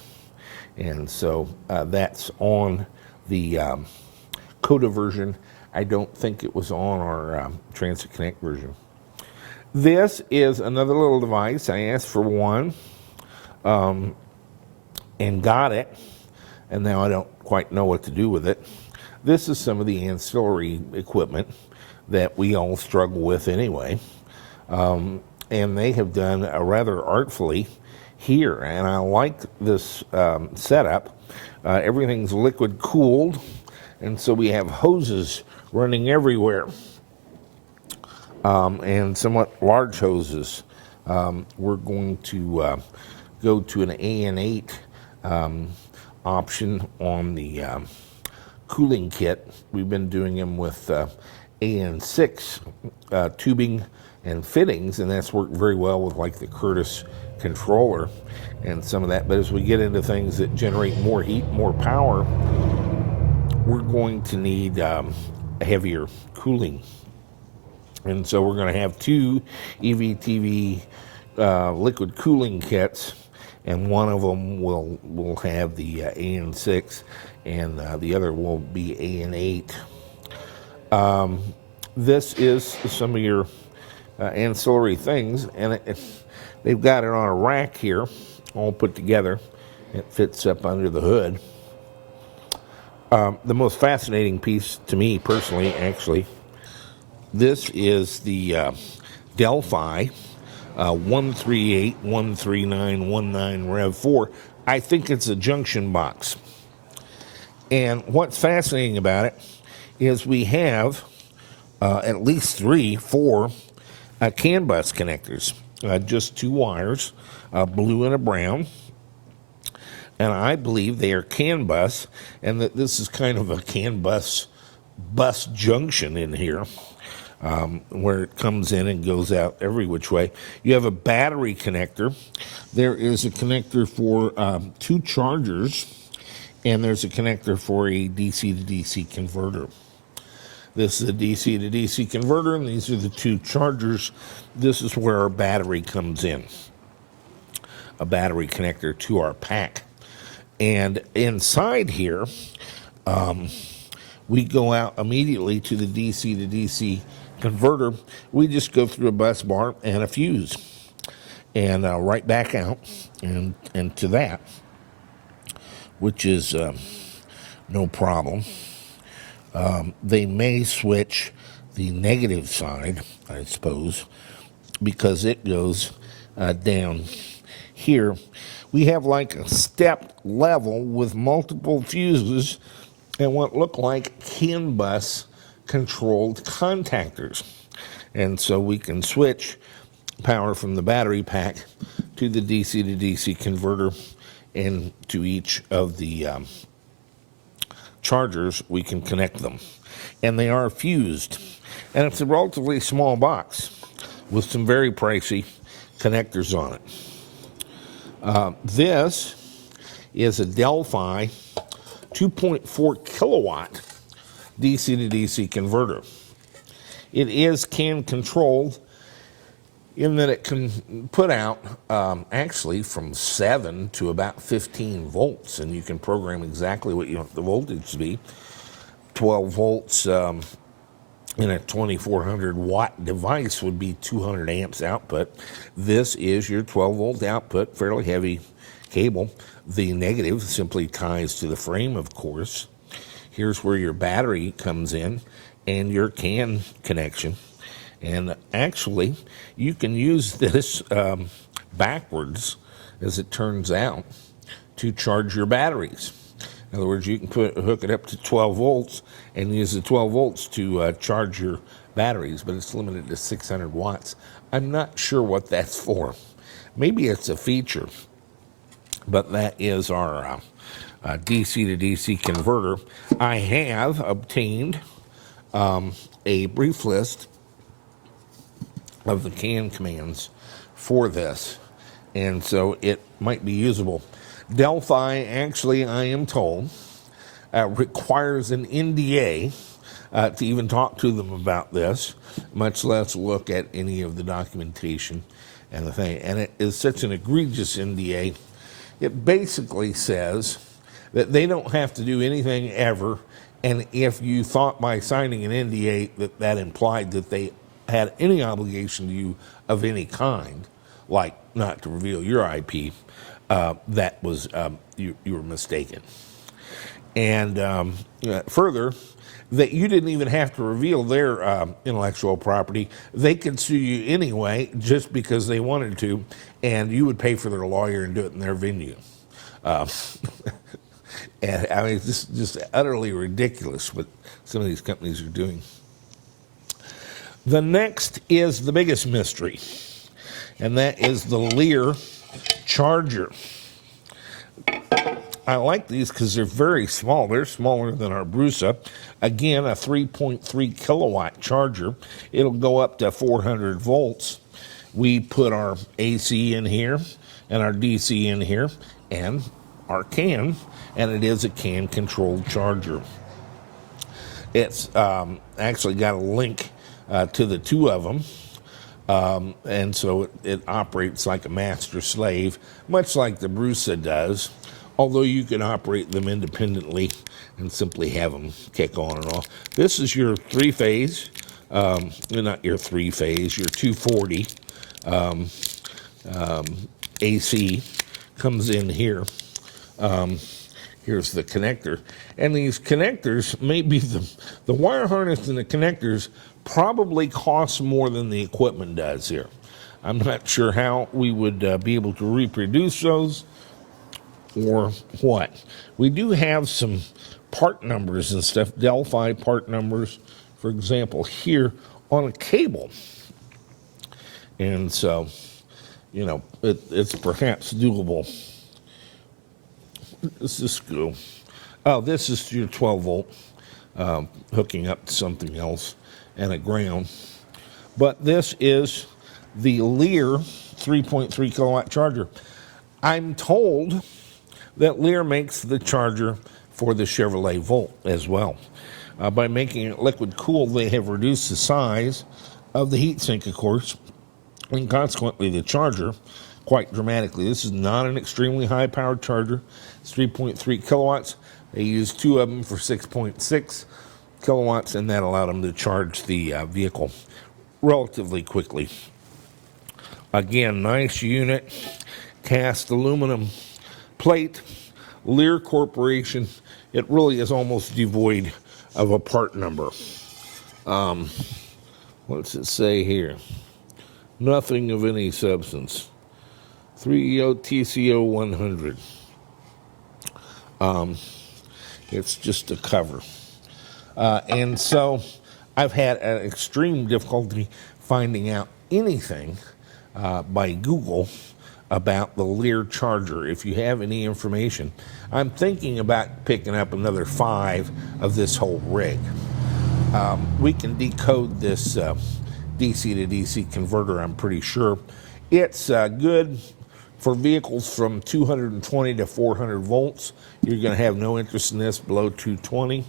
And so that's on the CODA version. I don't think it was on our Transit Connect version. This is another little device. I asked for one and got it, and now I don't quite know what to do with it. This is some of the ancillary equipment that we all struggle with anyway, and they have done rather artfully here, and I like this setup. Everything's liquid cooled, and so we have hoses running everywhere, and somewhat large hoses. We're going to go to an AN8 option on the cooling kit. We've been doing them with AN6 tubing and fittings, and that's worked very well with like the Curtis controller and some of that. But as we get into things that generate more heat, more power, we're going to need heavier cooling. And so we're going to have two EVtv liquid cooling kits, and one of them will have the AN6, and the other will be AN8. This is some of your ancillary things, and they've got it on a rack here, all put together. It fits up under the hood. The most fascinating piece to me personally, actually, this is the Delphi 138-139-19 Rev4. I think it's a junction box. And what's fascinating about it is we have at least 4 CAN bus connectors, just 2 wires, a blue and a brown. And I believe they are CAN bus, and that this is kind of a CAN bus junction in here, where it comes in and goes out every which way. You have a battery connector. There is a connector for 2 chargers, and there's a connector for a DC to DC converter. This is a DC to DC converter, and these are the 2 chargers. This is where our battery comes in, a battery connector to our pack. And inside here, we go out immediately to the DC to DC converter. We just go through a bus bar and a fuse, and right back out and to that, which is no problem. They may switch the negative side, I suppose, because it goes down here. We have like a stepped level with multiple fuses and what look like CAN bus controlled contactors. And so we can switch power from the battery pack to the DC to DC converter, and to each of the chargers we can connect them. And they are fused. And it's a relatively small box with some very pricey connectors on it. This is a Delphi 2.4 kilowatt DC to DC converter. It is CAN controlled in that it can put out actually from 7 to about 15 volts, and you can program exactly what you want the voltage to be. 12 volts in a 2400 watt device would be 200 amps output. This is your 12 volt output, fairly heavy cable. The negative simply ties to the frame, of course. Here's where your battery comes in and your CAN connection. And actually, you can use this backwards, as it turns out, to charge your batteries. In other words, you can hook it up to 12 volts and use the 12 volts to charge your batteries, but it's limited to 600 watts. I'm not sure what that's for. Maybe it's a feature, but that is our DC to DC converter. I have obtained a brief list of the CAN commands for this, and so it might be usable. Delphi, actually, I am told, requires an NDA to even talk to them about this, much less look at any of the documentation and the thing. And it is such an egregious NDA. It basically says that they don't have to do anything ever, and if you thought by signing an NDA that implied that they had any obligation to you of any kind, like not to reveal your IP, that was you were mistaken. And further, that you didn't even have to reveal their intellectual property. They could sue you anyway just because they wanted to, and you would pay for their lawyer and do it in their venue. And I mean, this is just utterly ridiculous what some of these companies are doing. The next is the biggest mystery, and that is the Lear charger. I like these because they're very small. They're smaller than our Brusa. Again, a 3.3 kilowatt charger. It'll go up to 400 volts. We put our AC in here and our DC in here and our CAN, and it is a CAN controlled charger. It's actually got a link to the two of them. And so it operates like a master slave, much like the Brusa does, although you can operate them independently and simply have them kick on and off. This is your three-phase, not your three-phase, your 240 AC comes in here. Here's the connector. And these connectors, maybe the wire harness and the connectors probably cost more than the equipment does here. I'm not sure how we would be able to reproduce those or what. We do have some part numbers and stuff, Delphi part numbers, for example, here on a cable. And so, you know, it's perhaps doable. This is cool. Oh, this is your 12 volt hooking up to something else and a ground. But this is the Lear 3.3 kilowatt charger. I'm told that Lear makes the charger for the Chevrolet Volt as well. By making it liquid cooled, they have reduced the size of the heatsink, of course, and consequently the charger quite dramatically. This is not an extremely high-powered charger. It's 3.3 kilowatts. They use two of them for 6.6 kilowatts, and that allowed them to charge the vehicle relatively quickly. Again, nice unit, cast aluminum plate, Lear Corporation. It really is almost devoid of a part number. What's it say here? Nothing of any substance. 3EO TCO 100. It's just a cover. And so I've had an extreme difficulty finding out anything by Google about the Lear charger. If you have any information, I'm thinking about picking up another 5 of this whole rig. We can decode this DC to DC converter, I'm pretty sure. It's good for vehicles from 220 to 400 volts. You're going to have no interest in this below 220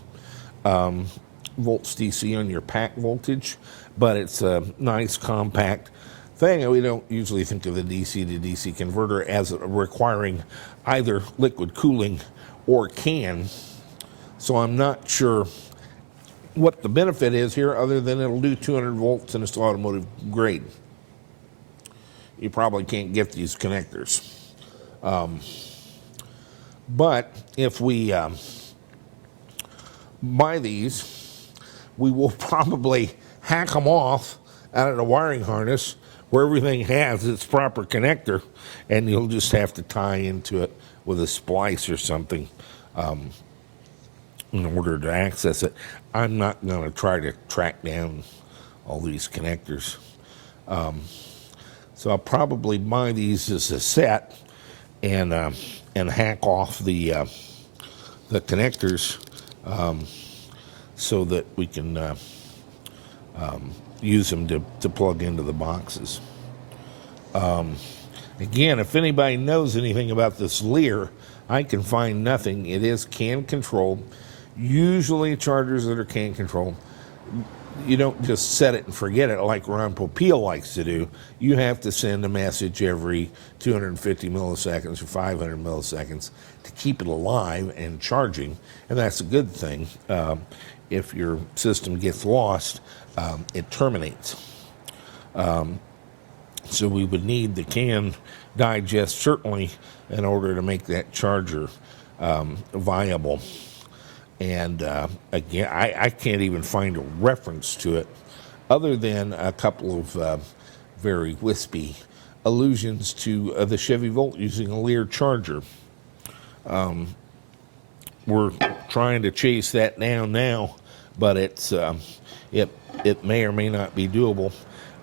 volts DC on your pack voltage, but it's a nice compact thing. We don't usually think of the DC to DC converter as requiring either liquid cooling or CAN, so I'm not sure what the benefit is here other than it'll do 200 volts and it's automotive grade. You probably can't get these connectors. But if we buy these, we will probably hack them off out of the wiring harness where everything has its proper connector, and you'll just have to tie into it with a splice or something in order to access it. I'm not going to try to track down all these connectors. So I'll probably buy these as a set and hack off the connectors so that we can use them to plug into the boxes. Again, if anybody knows anything about this Lear, I can find nothing. It is CAN controlled. Usually chargers that are CAN controlled, you don't just set it and forget it like Ron Popeil likes to do. You have to send a message every 250 milliseconds or 500 milliseconds to keep it alive and charging, and that's a good thing. If your system gets lost, it terminates. So we would need the CAN digest certainly in order to make that charger viable. And again, I can't even find a reference to it other than a couple of very wispy allusions to the Chevy Volt using a Lear charger. We're trying to chase that down now, but it may or may not be doable.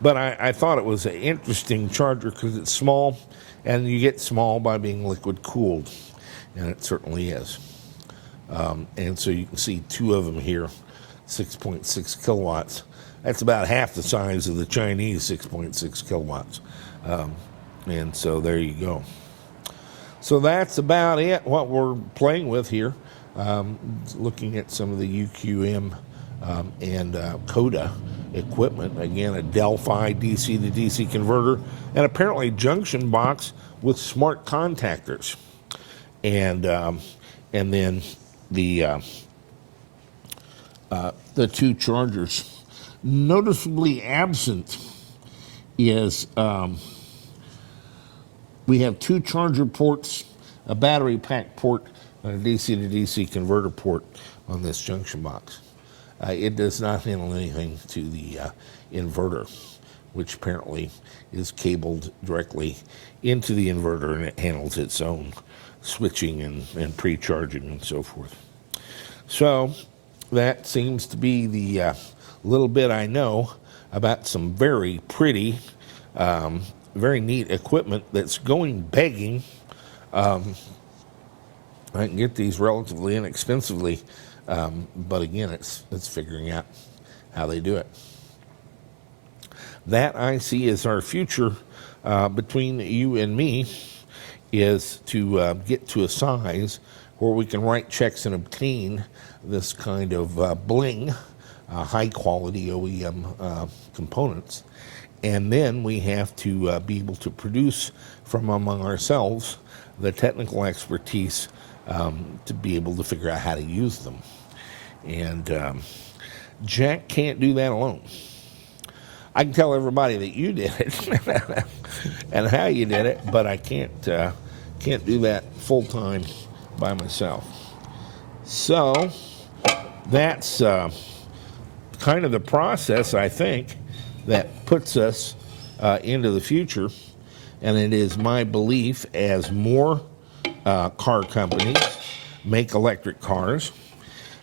But I thought it was an interesting charger because it's small, and you get small by being liquid cooled, and it certainly is. And so you can see two of them here, 6.6 kilowatts. That's about half the size of the Chinese 6.6 kilowatts. And so there you go. So that's about it, what we're playing with here. Looking at some of the UQM and CODA equipment. Again, a Delphi DC-DC converter, and apparently junction box with smart contactors. And then the two chargers. Noticeably absent is we have two charger ports, a battery pack port, and a DC to DC converter port on this junction box. It does not handle anything to the inverter, which apparently is cabled directly into the inverter, and it handles its own switching and pre-charging and so forth. So that seems to be the little bit I know about some very pretty, very neat equipment that's going begging. I can get these relatively inexpensively, but again, it's figuring out how they do it. That I see as our future between you and me, is to get to a size where we can write checks and obtain this kind of bling, high quality OEM components. And then we have to be able to produce from among ourselves the technical expertise to be able to figure out how to use them. And Jack can't do that alone. I can tell everybody that you did it and how you did it, but I can't do that full time by myself. So that's kind of the process, I think, that puts us into the future. And it is my belief, as more car companies make electric cars,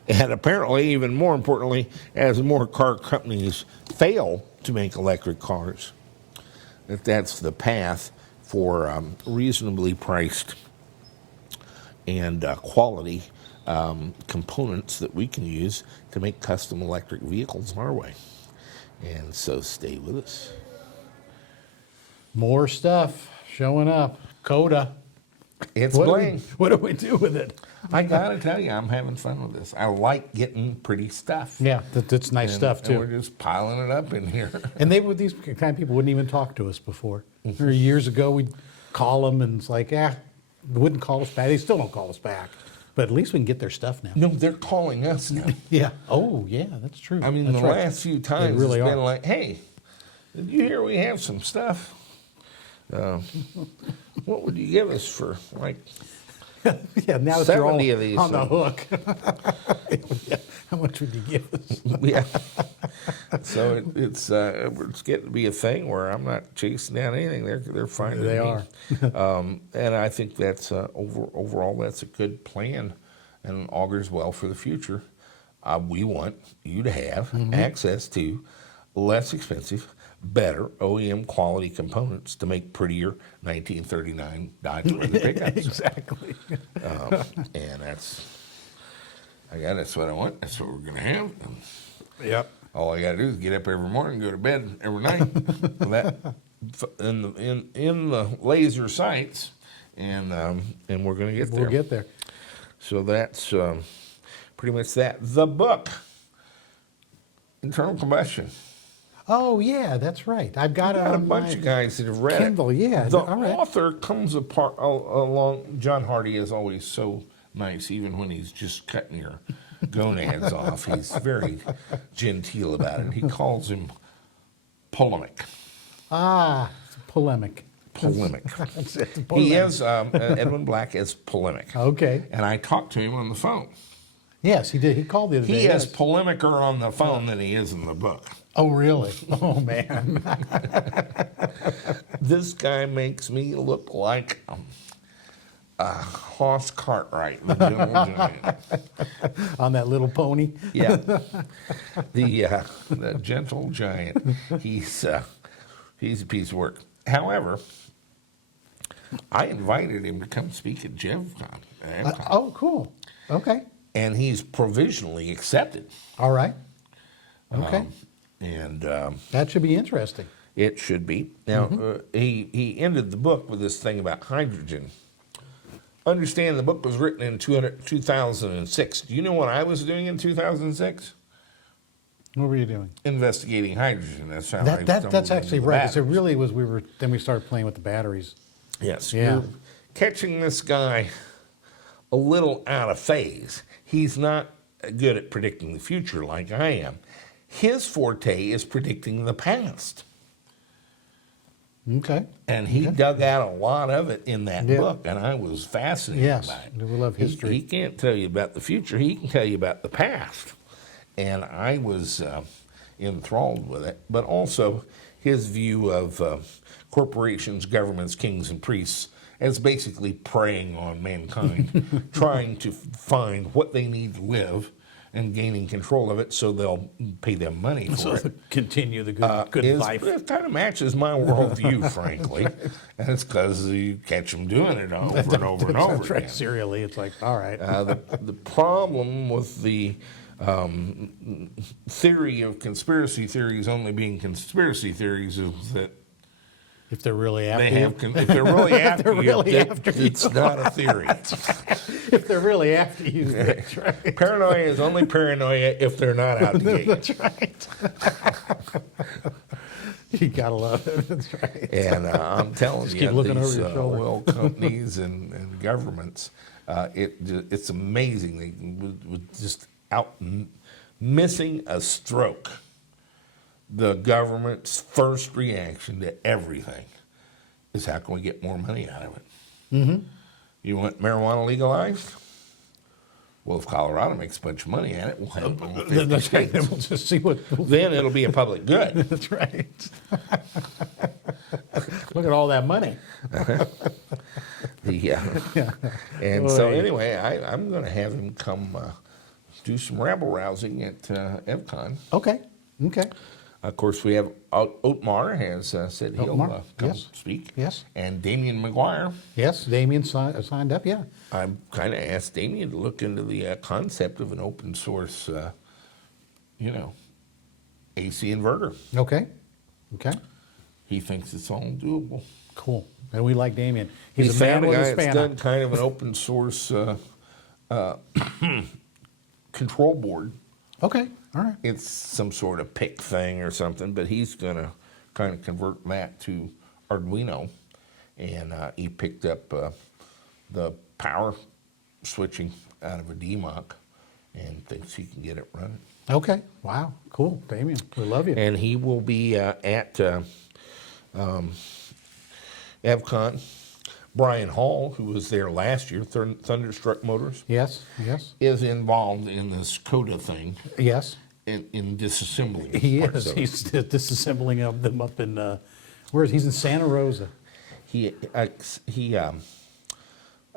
and apparently even more importantly, as more car companies fail to make electric cars, that's the path for reasonably priced and quality components that we can use to make custom electric vehicles our way. And so stay with us. More stuff showing up. CODA. It's bling. What do we do with it? I gotta tell you, I'm having fun with this. I like getting pretty stuff. Yeah, that's nice stuff too. And we're just piling it up in here. And these kind of people wouldn't even talk to us before. Or years ago, we'd call them and it's like, they wouldn't call us back. They still don't call us back. But at least we can get their stuff now. No, they're calling us now. Yeah. Oh, yeah, that's true. I mean, that's the last few times really it's been are. like, hey, did you hear we have some stuff? What would you give us for like Yeah, now that you're all 70 of these on the things. hook. Yeah, how much would you give us? Yeah. So it's getting to be a thing where I'm not chasing down anything. They're finding They me. are. And I think that's overall that's a good plan, and augurs well for the future. We want you to have access to less expensive, better OEM quality components to make prettier 1939 Dodge Weather pickups. Exactly. And that's what I want. That's what we're going to have. Yep. All I got to do is get up every morning, go to bed every night. That in the laser sights, and we're going to get there. We'll get there. So that's pretty much that. The book, Internal Combustion. Oh yeah, that's right. I've got, Got a bunch of guys that have read Kindle, it. yeah. The All right. author comes apart along. John Hardy is always so nice, even when he's just cutting your gonads off. He's very genteel about it. He calls him polemic. It's polemic. Polemic. It's polemic. He is Edwin Black is polemic. Okay. And I talked to him on the phone. Yes, he did. He called the other day. He is yes. polemicer on the phone than he is in the book. Oh, really? Oh, man. This guy makes me look like Hoss Cartwright, the gentle giant. On that little pony? Yeah, the gentle giant. He's a piece of work. However, I invited him to come speak at EVcon. Oh, cool. Okay. And he's provisionally accepted. All right. Okay. That should be interesting. It should be. Now, he ended the book with this thing about hydrogen. Understand the book was written in 2006. Do you know what I was doing in 2006? What were you doing? Investigating hydrogen. That's how That's actually right. 'Cause it Batteries. really was. Then we started playing with the batteries. Yes. Yeah. You're catching this guy a little out of phase. He's not good at predicting the future like I am. His forte is predicting the past. Okay. And he dug out a lot of it in that Yeah. book, and I was fascinated Yes, by it. we love history. He can't tell you about the future. He can tell you about the past. And I was enthralled with it, but also his view of corporations, governments, kings, and priests as basically preying on mankind, trying to find what they need to live and gaining control of it so they'll pay them money for it. Continue the good life. It kind of matches my worldview, frankly. And it's because you catch them doing it over and over and over That's right. again. Serially, it's like, all right. The problem with the theory of conspiracy theories only being conspiracy theories is that if they're really after they you. have if they're really after they're you, really after you. it's not a theory. If they're really after you, that's right. Paranoia is only paranoia if they're not out the gate. That's right. You gotta love it. That's right. And I'm telling Just you, keep looking these over your shoulder. oil companies and governments, it's amazing. They would just out missing a stroke. The government's first reaction to everything is how can we get more money out of it? Mm-hmm. You want marijuana legalized? Well, if Colorado makes a bunch of money at it, we'll have it. in 50 That's right. Then states. we'll just see what. Then it'll be a public good. That's right. Look at all that money. And so Boy. anyway, I'm going to have him come do some rabble rousing at EVcon. Okay. Okay. Of course, we have Otmar has said he'll Otmar, come yes. speak. Yes. And Damien McGuire. Yes, Damien signed up. Yeah. I kind of asked Damien to look into the concept of an open source, AC inverter. Okay. Okay. He thinks it's all doable. Cool. And we like Damien. He He's a man found a with guy a that's spanner. done kind of an open source control board. Okay. All right. It's some sort of PIC thing or something, but he's going to kind of convert that to Arduino. And he picked up the power switching out of a DMOC and thinks he can get it running. Okay. Wow. Cool. Damien, we love you. And he will be at EVcon Brian Hall, who was there last year, Thunderstruck Motors, Yes, yes, is involved in this CODA thing yes. in disassembling. He parts is. of it. He's disassembling of them up in, where is he's in Santa Rosa. He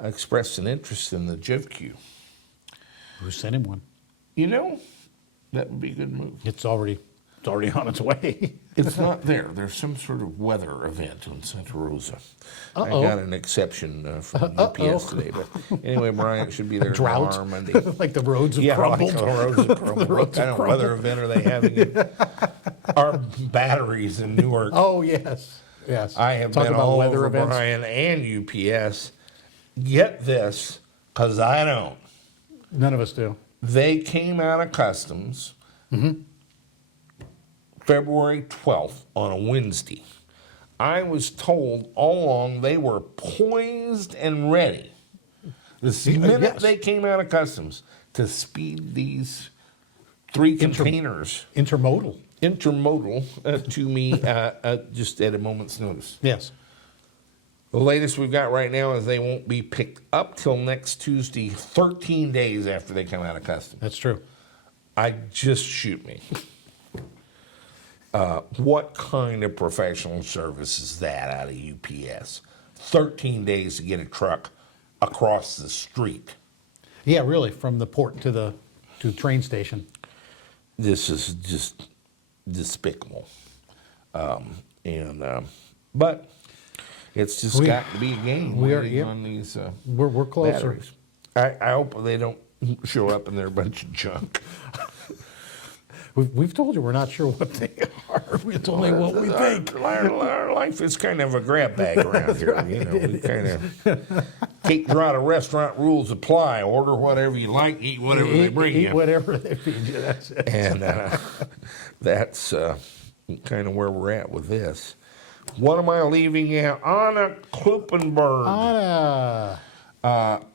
expressed an interest in the JivQ. Who sent him one? You know, that would be a good move. It's already on its way. It's not there. There's some sort of weather event in Santa Rosa. Uh-oh. I got an exception from UPS today, but anyway, Brian should be there Drought? tomorrow, Monday. Like the roads have Yeah, crumbled. like the roads have crumbled. What kind of weather event are they having? Our batteries in Newark. Oh, yes, yes. I have Talk been about all weather over events. Brian and UPS. Get this, because I don't. None of us do. They came out of customs February 12th on a Wednesday. I was told all along they were poised and ready the minute yes. they came out of customs to speed these 3 containers Intermodal. to me just at a moment's notice. Yes. The latest we've got right now is they won't be picked up till next Tuesday, 13 days after they come out of customs. That's true. Just shoot me. What kind of professional service is that out of UPS? 13 days to get a truck across the street. Yeah, really, from the port to the train station. This is just despicable. But it's just got to be a game on these We're closer. batteries. I hope they don't show up and they're a bunch of junk. We've told you we're not sure what they are. It's only what we think. Our life is kind of a grab bag around here. Right. You know, we kind of take out of restaurant rules apply. Order whatever you like, eat whatever they bring you. Eat whatever they feed you. That's it. And that's kind of where we're at with this. What am I leaving out? Anna Kluppenberg. Anna.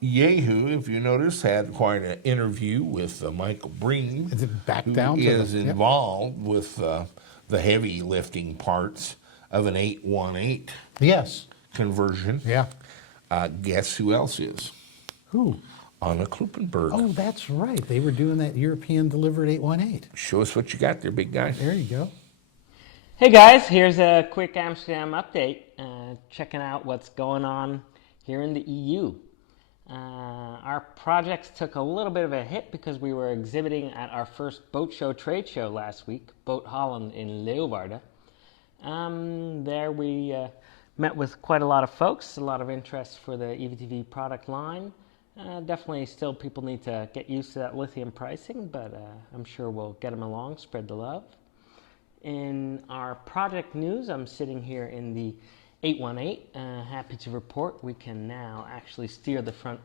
Yehu, if you notice, had quite an interview with Michael Breen, who is involved with the heavy lifting parts of an 818 yes. conversion. Yeah. Guess who else is? Who? Anna Kluppenberg. Oh, that's right. They were doing that European delivered 818. Show us what you got there, big guy. There you go. Hey guys, here's a quick Amsterdam update. Checking out what's going on here in the EU. Our projects took a little bit of a hit because we were exhibiting at our first boat show trade show last week, Boat Holland in Leeuwarden. There we met with quite a lot of folks, a lot of interest for the EVtv product line. Definitely still people need to get used to that lithium pricing, but I'm sure we'll get them along, spread the love. In our project news, I'm sitting here in the 818. Happy to report we can now actually steer the front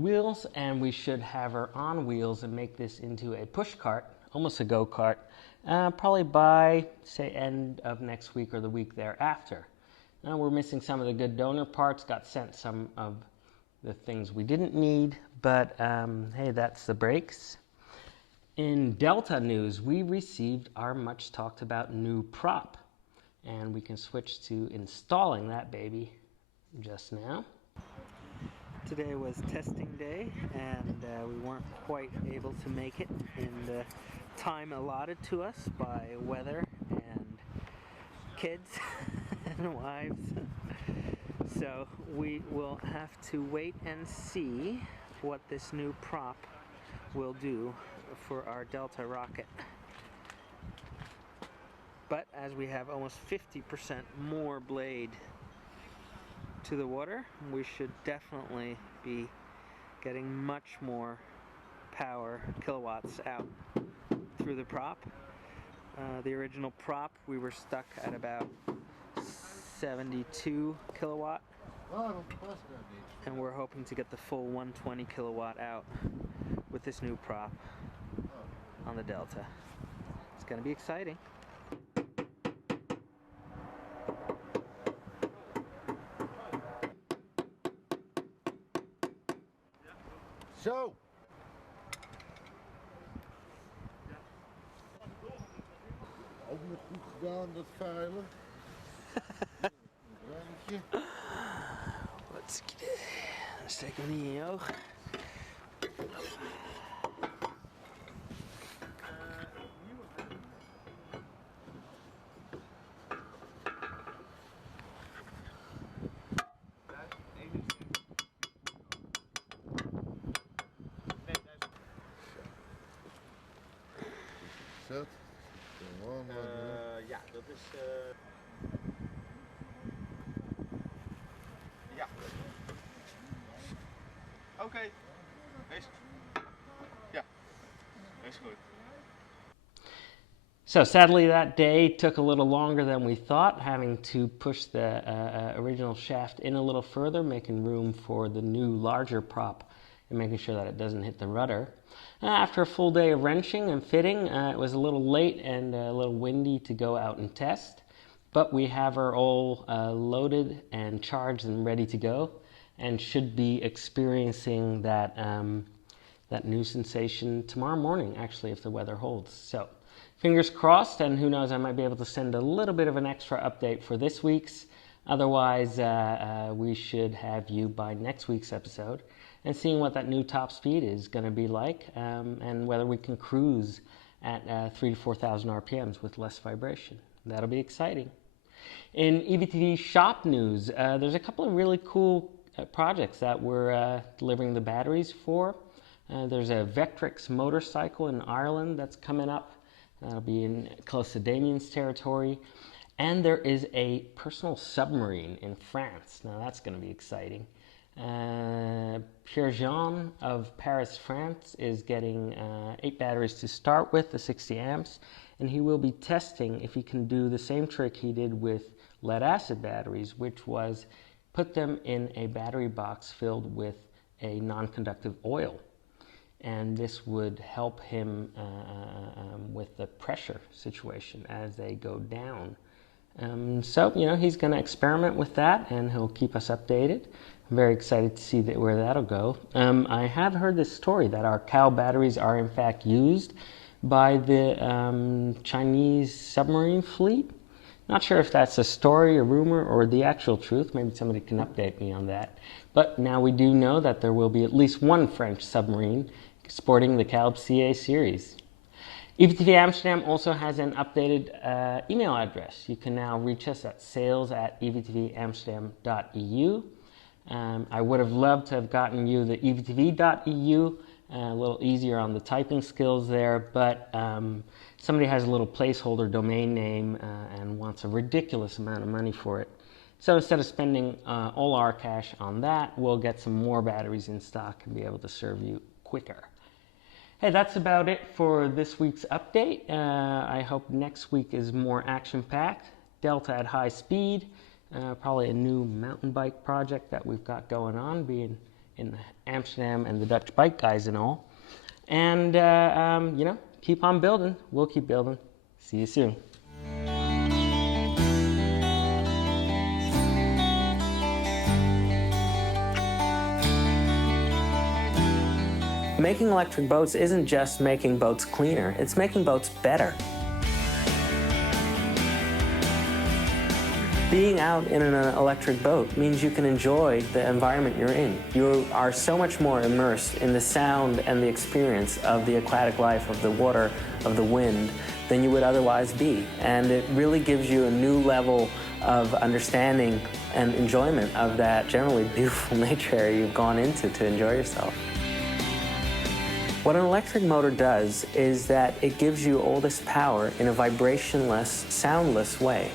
wheels, and we should have her on wheels and make this into a push cart, almost a go-kart, probably by, say, end of next week or the week thereafter. We're missing some of the good donor parts, got sent some of the things we didn't need, but hey, that's the brakes. In Delta news, we received our much talked about new prop, and we can switch to installing that baby just now. Today was testing day, and we weren't quite able to make it in the time allotted to us by weather and kids and wives. So we will have to wait and see what this new prop will do for our Delta rocket. But as we have almost 50% more blade to the water, we should definitely be getting much more power, kilowatts out through the prop. The original prop, we were stuck at about 72 kilowatt, and we're hoping to get the full 120 kilowatt out with this new prop on the Delta. It's going to be exciting. Zo. Ook nog goed gedaan, dat veilen. Hartstikke. Dan steken we die in je oog. Zet. Ja, dat is... Ja. Oké. Ja, is goed. So sadly that day took a little longer than we thought, having to push the original shaft in a little further, making room for the new larger prop and making sure that it doesn't hit the rudder. After a full day of wrenching and fitting, it was a little late and a little windy to go out and test, but we have her all loaded and charged and ready to go, and should be experiencing that, that new sensation tomorrow morning, actually, if the weather holds. So fingers crossed, and who knows, I might be able to send a little bit of an extra update for this week's. Otherwise, we should have you by next week's episode and seeing what that new top speed is going to be like, and whether we can cruise at 3,000 to 4,000 RPMs with less vibration. That'll be exciting. In EVtv shop news, there's a couple of really cool projects that we're delivering the batteries for. There's a Vectrix motorcycle in Ireland that's coming up. That'll be in close to Damien's territory. And there is a personal submarine in France. Now that's going to be exciting. Pierburg of Paris, France is getting 8 batteries to start with, the 60 amps, and he will be testing if he can do the same trick he did with lead acid batteries, which was put them in a battery box filled with a non-conductive oil. And this would help him with the pressure situation as they go down. So, you know, he's going to experiment with that, and he'll keep us updated. I'm very excited to see where that'll go. I have heard this story that our cow batteries are in fact used by the Chinese submarine fleet. Not sure if that's a story, a rumor, or the actual truth. Maybe somebody can update me on that. But now we do know that there will be at least one French submarine sporting the Calb CA series. EVtv Amsterdam also has an updated email address. You can now reach us at sales@evtvamsterdam.eu. I would have loved to have gotten you the evtv.eu, a little easier on the typing skills there, but somebody has a little placeholder domain name and wants a ridiculous amount of money for it. So instead of spending all our cash on that, we'll get some more batteries in stock and be able to serve you quicker. Hey, that's about it for this week's update. I hope next week is more action-packed. Delta at high speed. Probably a new mountain bike project that we've got going on, being in Amsterdam and the Dutch bike guys and all. And, you know, keep on building. We'll keep building. See you soon. Making electric boats isn't just making boats cleaner, it's making boats better. Being out in an electric boat means you can enjoy the environment you're in. You are so much more immersed in the sound and the experience of the aquatic life, of the water, of the wind, than you would otherwise be. And it really gives you a new level of understanding and enjoyment of that generally beautiful nature area you've gone into to enjoy yourself. What an electric motor does is that it gives you all this power in a vibrationless, soundless way.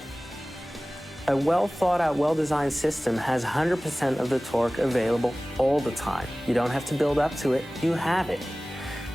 A well-thought-out, well-designed system has 100% of the torque available all the time. You don't have to build up to it, you have it.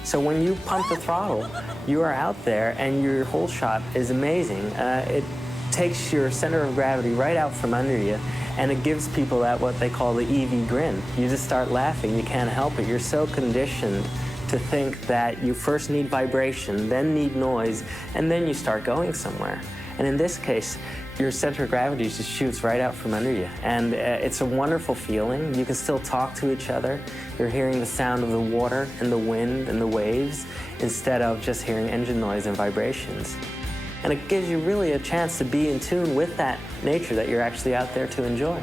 So when you pump the throttle, you are out there and your whole shot is amazing. It takes your center of gravity right out from under you, and it gives people that what they call the EV grin. You just start laughing, you can't help it. You're so conditioned to think that you first need vibration, then need noise, and then you start going somewhere. And in this case, your center of gravity just shoots right out from under you. And it's a wonderful feeling. You can still talk to each other. You're hearing the sound of the water and the wind and the waves instead of just hearing engine noise and vibrations. And it gives you really a chance to be in tune with that nature that you're actually out there to enjoy.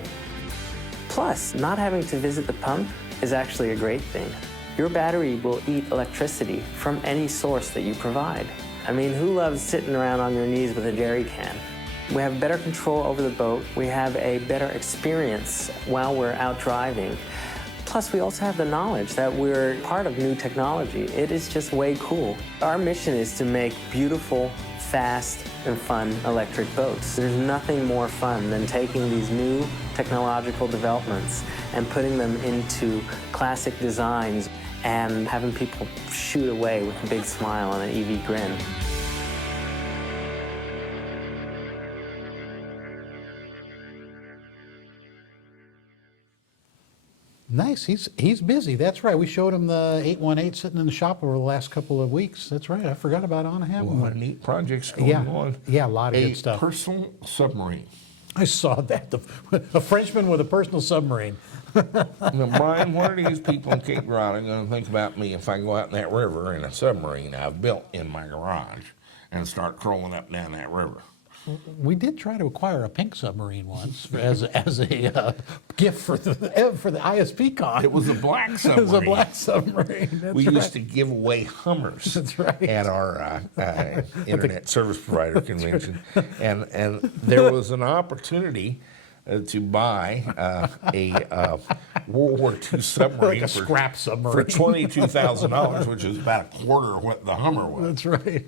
Plus, not having to visit the pump is actually a great thing. Your battery will eat electricity from any source that you provide. I mean, who loves sitting around on your knees with a jerry can? We have better control over the boat. We have a better experience while we're out driving. Plus, we also have the knowledge that we're part of new technology. It is just way cool. Our mission is to make beautiful, fast, and fun electric boats. There's nothing more fun than taking these new technological developments and putting them into classic designs and having people shoot away with a big smile and an EV grin. Nice. He's busy. That's right. We showed him the 818 sitting in the shop over the last couple of weeks. That's right. I forgot about on having A lot one. of neat projects going on. Yeah, a lot of good stuff. A personal submarine. I saw that. A Frenchman with a personal submarine. Now, Brian, what are these people in Cape Girardeau going to think about me if I go out in that river in a submarine I've built in my garage and start crawling up down that river? We did try to acquire a pink submarine once as a gift for the ISPcon. It was a black submarine. It was a black submarine. That's We right. used to give away Hummers That's right. at our internet service provider convention, and there was an opportunity to buy a World War II submarine Like a scrap submarine. for $22,000, which is about a quarter of what the Hummer was. That's right.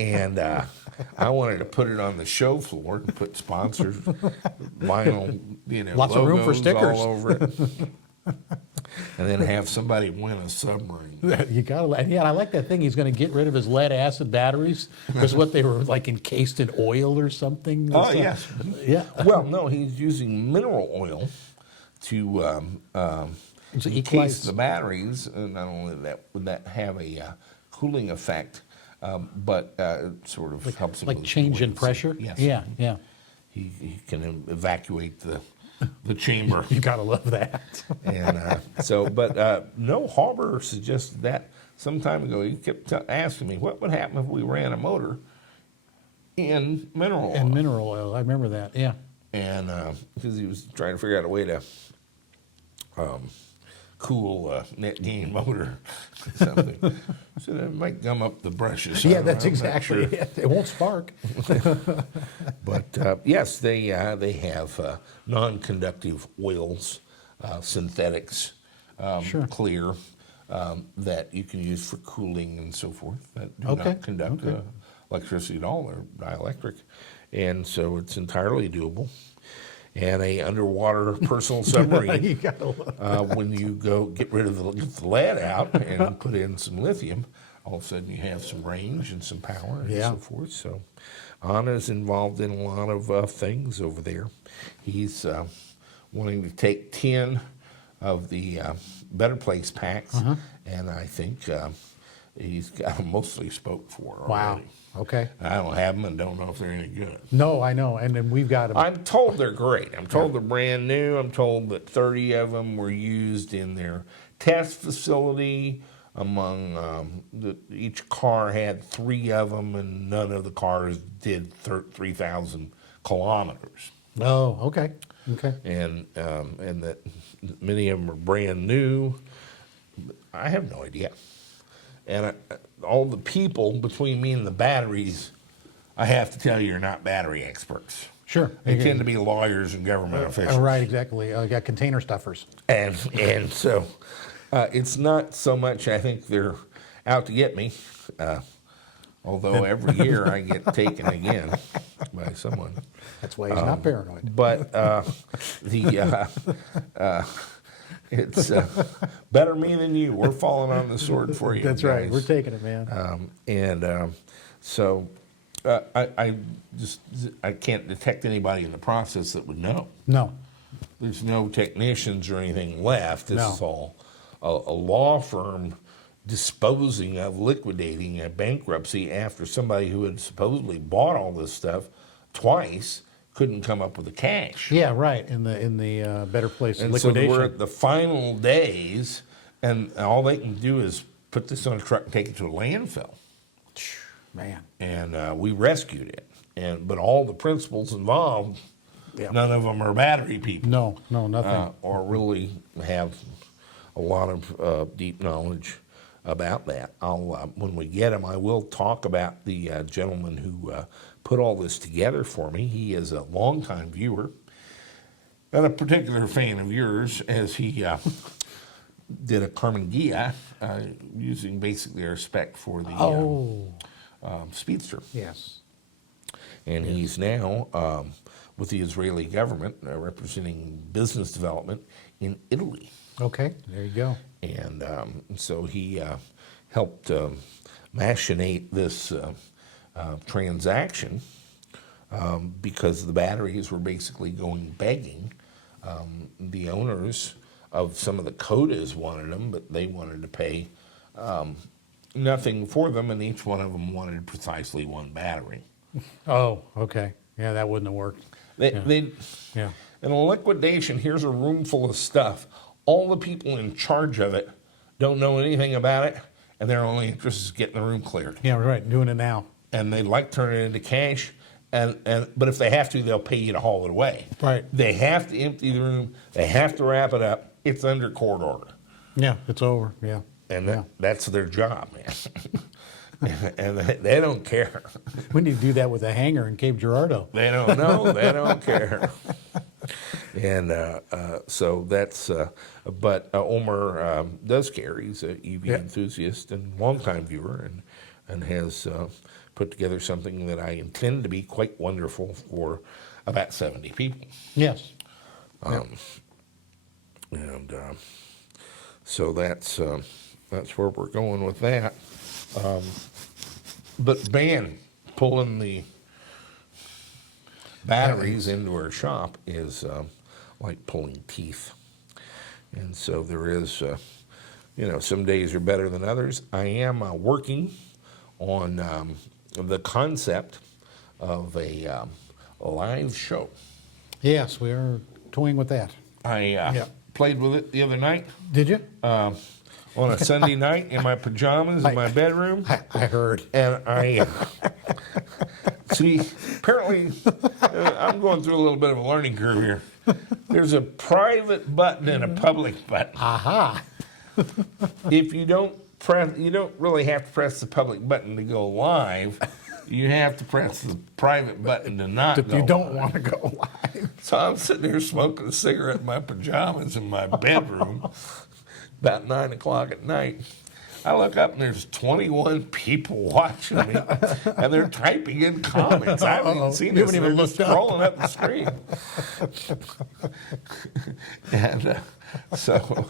And I wanted to put it on the show floor and put sponsors, vinyl, Lots of room for logos stickers. all over it. And then have somebody win a submarine. You gotta, yeah. I like that thing. He's going to get rid of his lead acid batteries because what they were like encased in oil or something. Oh yes, yeah. Well, no, he's using mineral oil to encase the batteries. And not only that, would that have a cooling effect, but sort of helps him Like with change in buoyancy. pressure. Yes. Yeah, yeah. He can evacuate the chamber. You gotta love that. And but no, Harbor suggested that some time ago. He kept asking me what would happen if we ran a motor in mineral oil. And mineral oil. I remember that. Yeah. And because he was trying to figure out a way to cool a net gain motor or something. So that might gum up the brushes. Yeah, that's exactly it. It won't spark. But yes, they have non-conductive oils, synthetics, clear, that you can use for cooling and so forth, that do not conduct electricity at all. They're dielectric. And so it's entirely doable. And a underwater personal submarine, You gotta love when you go get rid of the lead out and put in some lithium, all of a sudden you have some range and some power and so forth. So Anna's involved in a lot of things over there. He's wanting to take 10 of the Better Place packs, and I think he's got them mostly spoke for already. Wow. Okay. I don't have them and don't know if they're any good. No, I know. And then we've got them. I'm told they're great. I'm told they're brand new. I'm told that 30 of them were used in their test facility. Among each car had 3 of them, and none of the cars did 3,000 kilometers. Oh, okay. Okay. And that many of them are brand new. I have no idea. And all the people between me and the batteries, I have to tell you, are not battery experts. Sure. They tend to be lawyers and government officials. Right, exactly. Got container stuffers. And so it's not so much I think they're out to get me, although every year I get taken again by someone. That's why he's not paranoid. But it's better me than you. We're falling on the sword for you. That's guys. right. We're taking it, man. So I can't detect anybody in the process that would know. No. There's no technicians or anything left. This No. is all a law firm disposing of, liquidating a bankruptcy after somebody who had supposedly bought all this stuff twice couldn't come up with the cash. Yeah, right. In the Better Place And liquidation. so we're at the final days, and all they can do is put this on a truck and take it to a landfill. Man. And we rescued it. But all the principals involved Yeah. None of them are battery people. No, nothing. Or really have a lot of deep knowledge about that. When we get him, I will talk about the gentleman who put all this together for me. He is a longtime viewer and a particular fan of yours, as he did a Carmen Ghia using basically our spec for the Speedster. Yes. And he's now with the Israeli government representing business development in Italy. Okay, there you go. And so he helped machinate this transaction because the batteries were basically going begging. The owners of some of the CODAs wanted them, but they wanted to pay nothing for them, and each one of them wanted precisely one battery. Oh, okay. Yeah, that wouldn't have worked. In a liquidation, here's a room full of stuff. All the people in charge of it don't know anything about it, and their only interest is getting the room cleared. Yeah, right. Doing it now. And they'd like to turn it into cash, but if they have to, they'll pay you to haul it away. Right. They have to empty the room. They have to wrap it up. It's under court order. Yeah, it's over. Yeah. And that's their job, man. And they don't care. We need to do that with a hangar in Cape Girardeau. They don't know. They don't care. And so that's, but Omer does care. He's an EV enthusiast and longtime viewer, and has put together something that I intend to be quite wonderful for about 70 people. Yes. And so that's where we're going with that. But man, pulling the batteries into our shop is like pulling teeth. And so there is, some days are better than others. I am working on the concept of a live show. Yes, we are toying with that. I played with it the other night. Did you? On a Sunday night in my pajamas in my bedroom. I heard. And I see, apparently, I'm going through a little bit of a learning curve here. There's a private button and a public button. Aha. If you don't really have to press the public button to go live. You have to press the private button to not go You don't live. want to go live. So I'm sitting there smoking a cigarette in my pajamas in my bedroom about 9 o'clock at night. I look up and there's 21 people watching me, and they're typing in comments. I haven't even seen this. They're just scrolling up the screen. And so,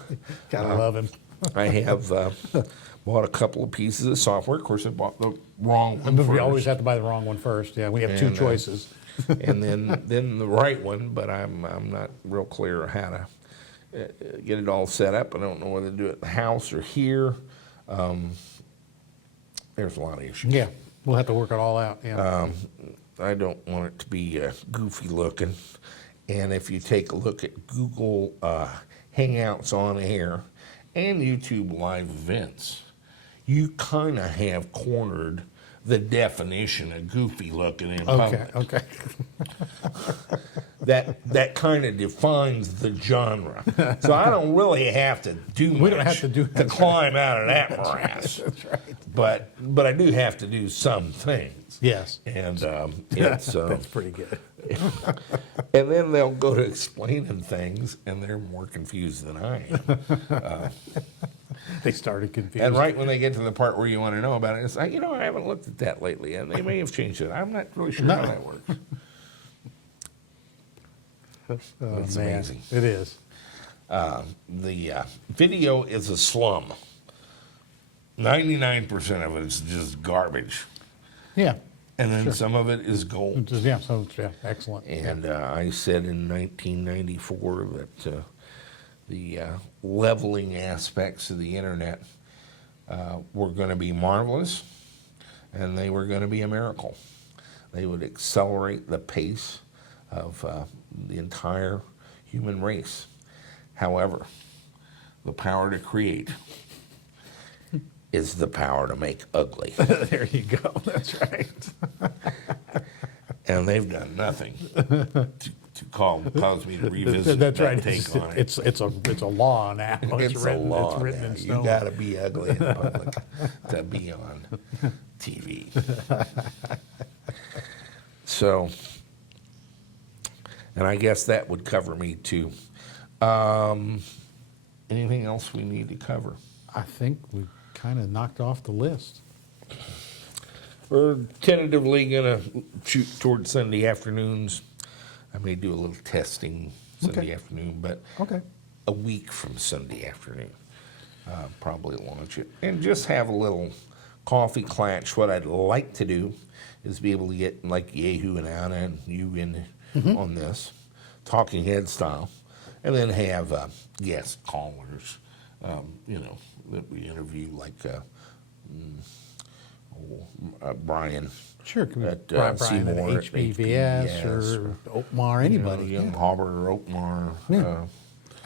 Gotta love him. I have bought a couple of pieces of software. Of course, I bought the wrong one first. We always have to buy the wrong one first. Yeah, we have two choices. And then the right one, but I'm not real clear how to get it all set up. I don't know whether to do it at the house or here. There's a lot of issues. Yeah, we'll have to work it all out. Yeah. I don't want it to be goofy looking. And if you take a look at Google Hangouts on Air and YouTube live events, you kind of have cornered the definition of goofy looking in public. Okay. That kind of defines the genre. So I don't really have to do much We don't have to do to climb out of that morass. That's right. But I do have to do some things. Yes. And it's That's pretty good. and then they'll go to explaining things, and they're more confused than I am. They started confused. And right when they get to the part where you want to know about it, it's like, I haven't looked at that lately, and they may have changed it. I'm not really sure how that works. It's amazing. It is. The video is a slum. 99% of it is just garbage. Yeah. And then some of it is gold. Yeah, so excellent. And I said in 1994 that the leveling aspects of the internet were going to be marvelous, and they were going to be a miracle. They would accelerate the pace of the entire human race. However, the power to create is the power to make ugly. There you go. That's right. And they've done nothing to cause me to revisit That's that right. take on it. It's a law now. It's a law. It's written now. in You stone. got to be ugly in public to be on TV. So, and I guess that would cover me too. Anything else we need to cover? I think we kind of knocked off the list. We're tentatively going to shoot towards Sunday afternoons. I may do a little testing Sunday afternoon, but a week from Sunday afternoon, probably launch it. And just have a little coffee clatch. What I'd like to do is be able to get like Yehu and Anna and you in on this, talking head style, and then have guest callers, that we interview like Brian. Sure, at Brian at Seymour, HBVS or Oakmar, anybody. Young Harbor or Oakmar. Yeah.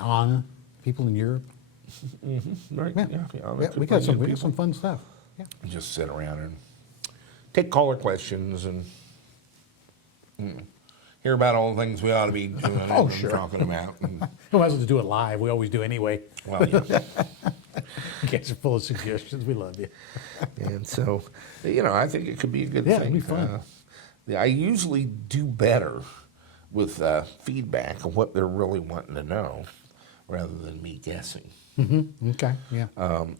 Anna, people in Europe. Right. Yeah, we got some fun stuff. Yeah. Just sit around and take caller questions and hear about all the things we ought to be doing and talking about. And, we might as well do it live. We always do anyway. well, yeah. You guys are full of suggestions. We love you. And so, I think it could be a good Yeah, thing. it'd be fun. I usually do better with feedback of what they're really wanting to know rather than me guessing. Okay, yeah.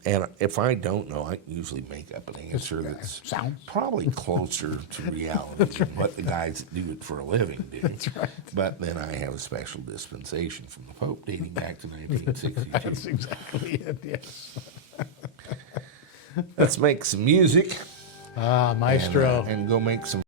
And if I don't know, I usually make up an answer that's probably closer to reality than what the guys that do it for a living do. That's right. But then I have a special dispensation from the Pope dating back to 1962. That's exactly it, yes. Let's make some music. Maestro. And go make some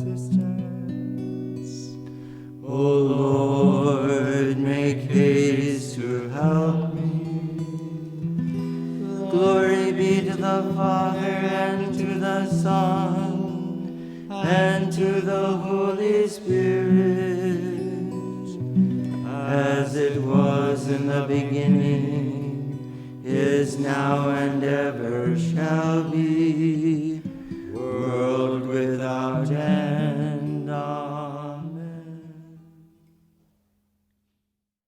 assistance. O Lord, make haste to help me. Glory be to the Father, and to the Son, and to the Holy Spirit, as it was in the beginning, is now, and ever shall be,